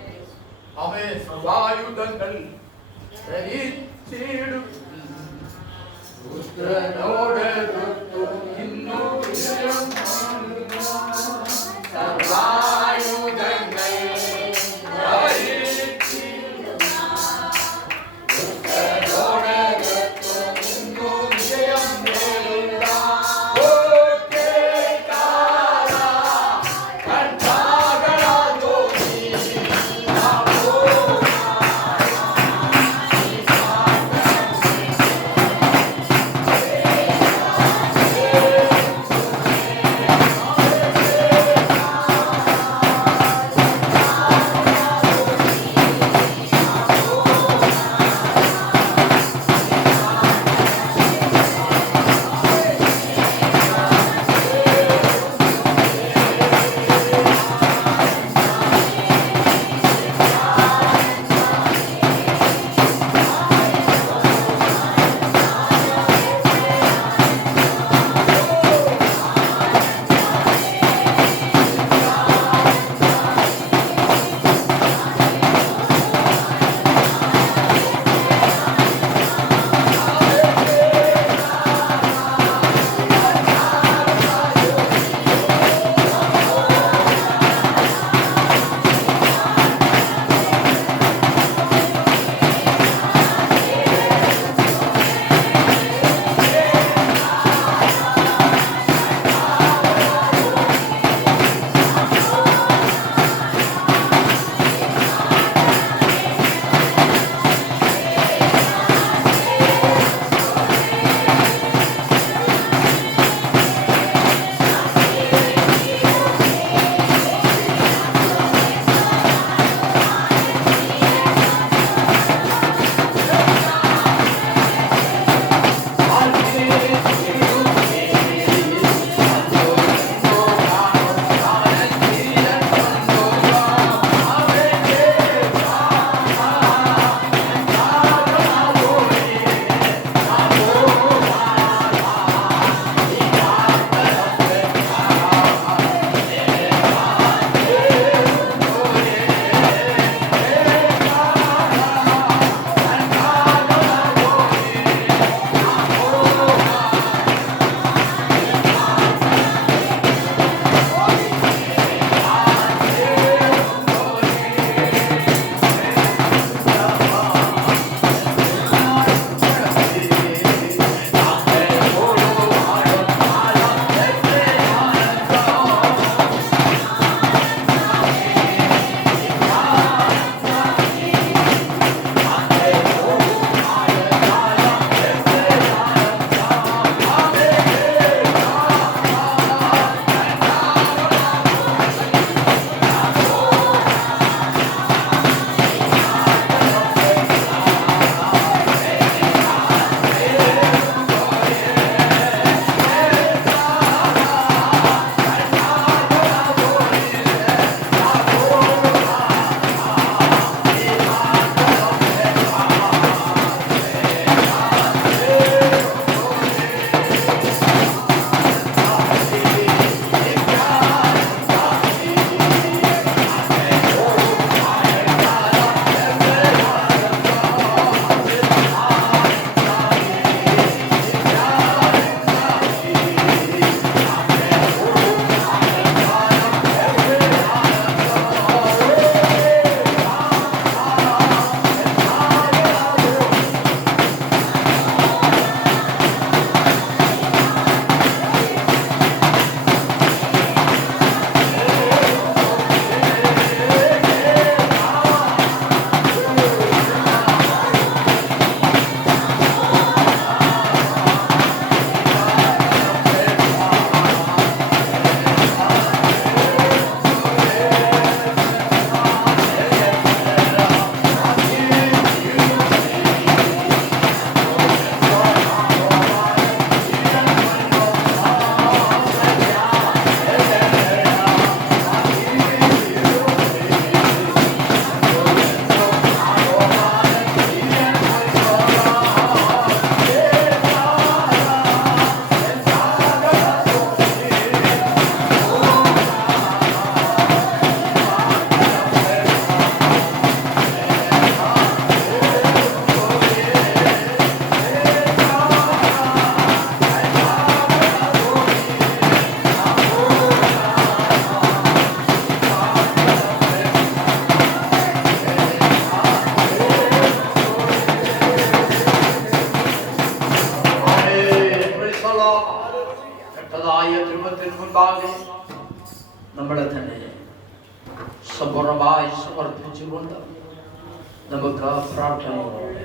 Yeah. ദൈവത്തിന് മുൻപാകെ നമ്മളെ തന്നെ സമ്പൂർണമായി സമർപ്പിച്ചുകൊണ്ട് നമുക്ക് പ്രാർത്ഥനയോടെ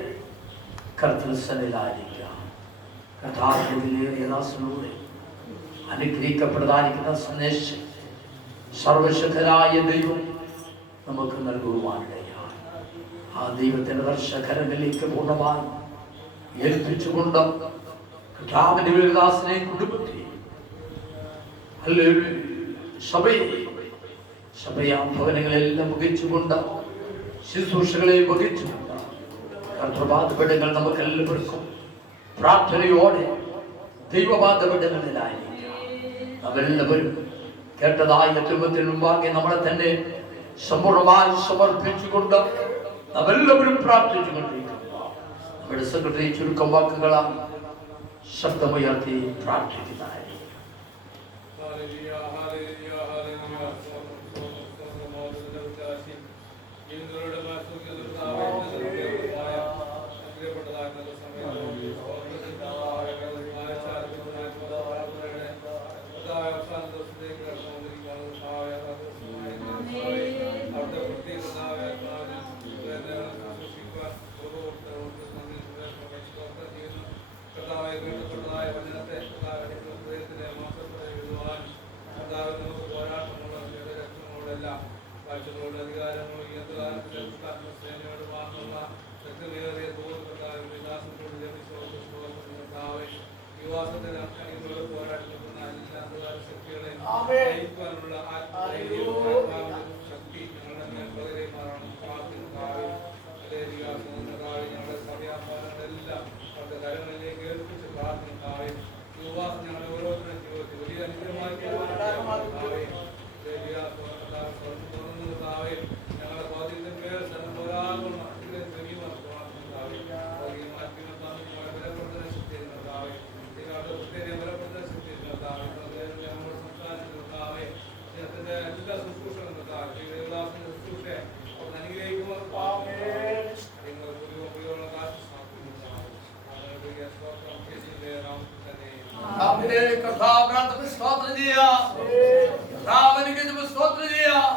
കർത്തൃസന്നിധിയിലായിരിക്കാം. കർത്താവിന്റെ വിലയേറിയ ദാസനോടെ അനുഗ്രഹിക്കപ്പെടാതിരിക്കുന്ന സന്ദേശം സർവശക്തനായ ദൈവം നമുക്ക് നൽകുവാനിടയാണ്. ആ ദൈവത്തിന്റെ ദർശകരങ്ങളിലേക്ക് പൂർണ്ണമായി ഏൽപ്പിച്ചുകൊണ്ട് കർത്താവിന്റെ വിലദാസനെയും കുടുംബത്തെയും സഭയാം ഭവനങ്ങളെല്ലാം വഹിച്ചുകൊണ്ട് ശുശ്രൂഷകളെ വഹിച്ചുകൊണ്ട് കർത്തൃപാദപീഠങ്ങൾ നമുക്ക് എല്ലാവർക്കും പ്രാർത്ഥനയോടെ ദൈവപാദപീഠങ്ങളിലായിരിക്കാം. നാമെല്ലാവരും കേട്ടതായ ദൈവത്തിന് മുമ്പാകെ നമ്മളെ തന്നെ സമ്പൂർണ്ണമായി സമർപ്പിച്ചുകൊണ്ട് നാമെല്ലാവരും പ്രാർത്ഥിച്ചുകൊണ്ടിരിക്കുന്നു. നമ്മുടെ സെക്രട്ടറി ചുരുക്കം വാക്കുകളാൽ ശബ്ദമുയർത്തി പ്രാർത്ഥിക്കുന്നതായി. കർത്താവിനെ സ്തോത്രം ചെയ്യാം.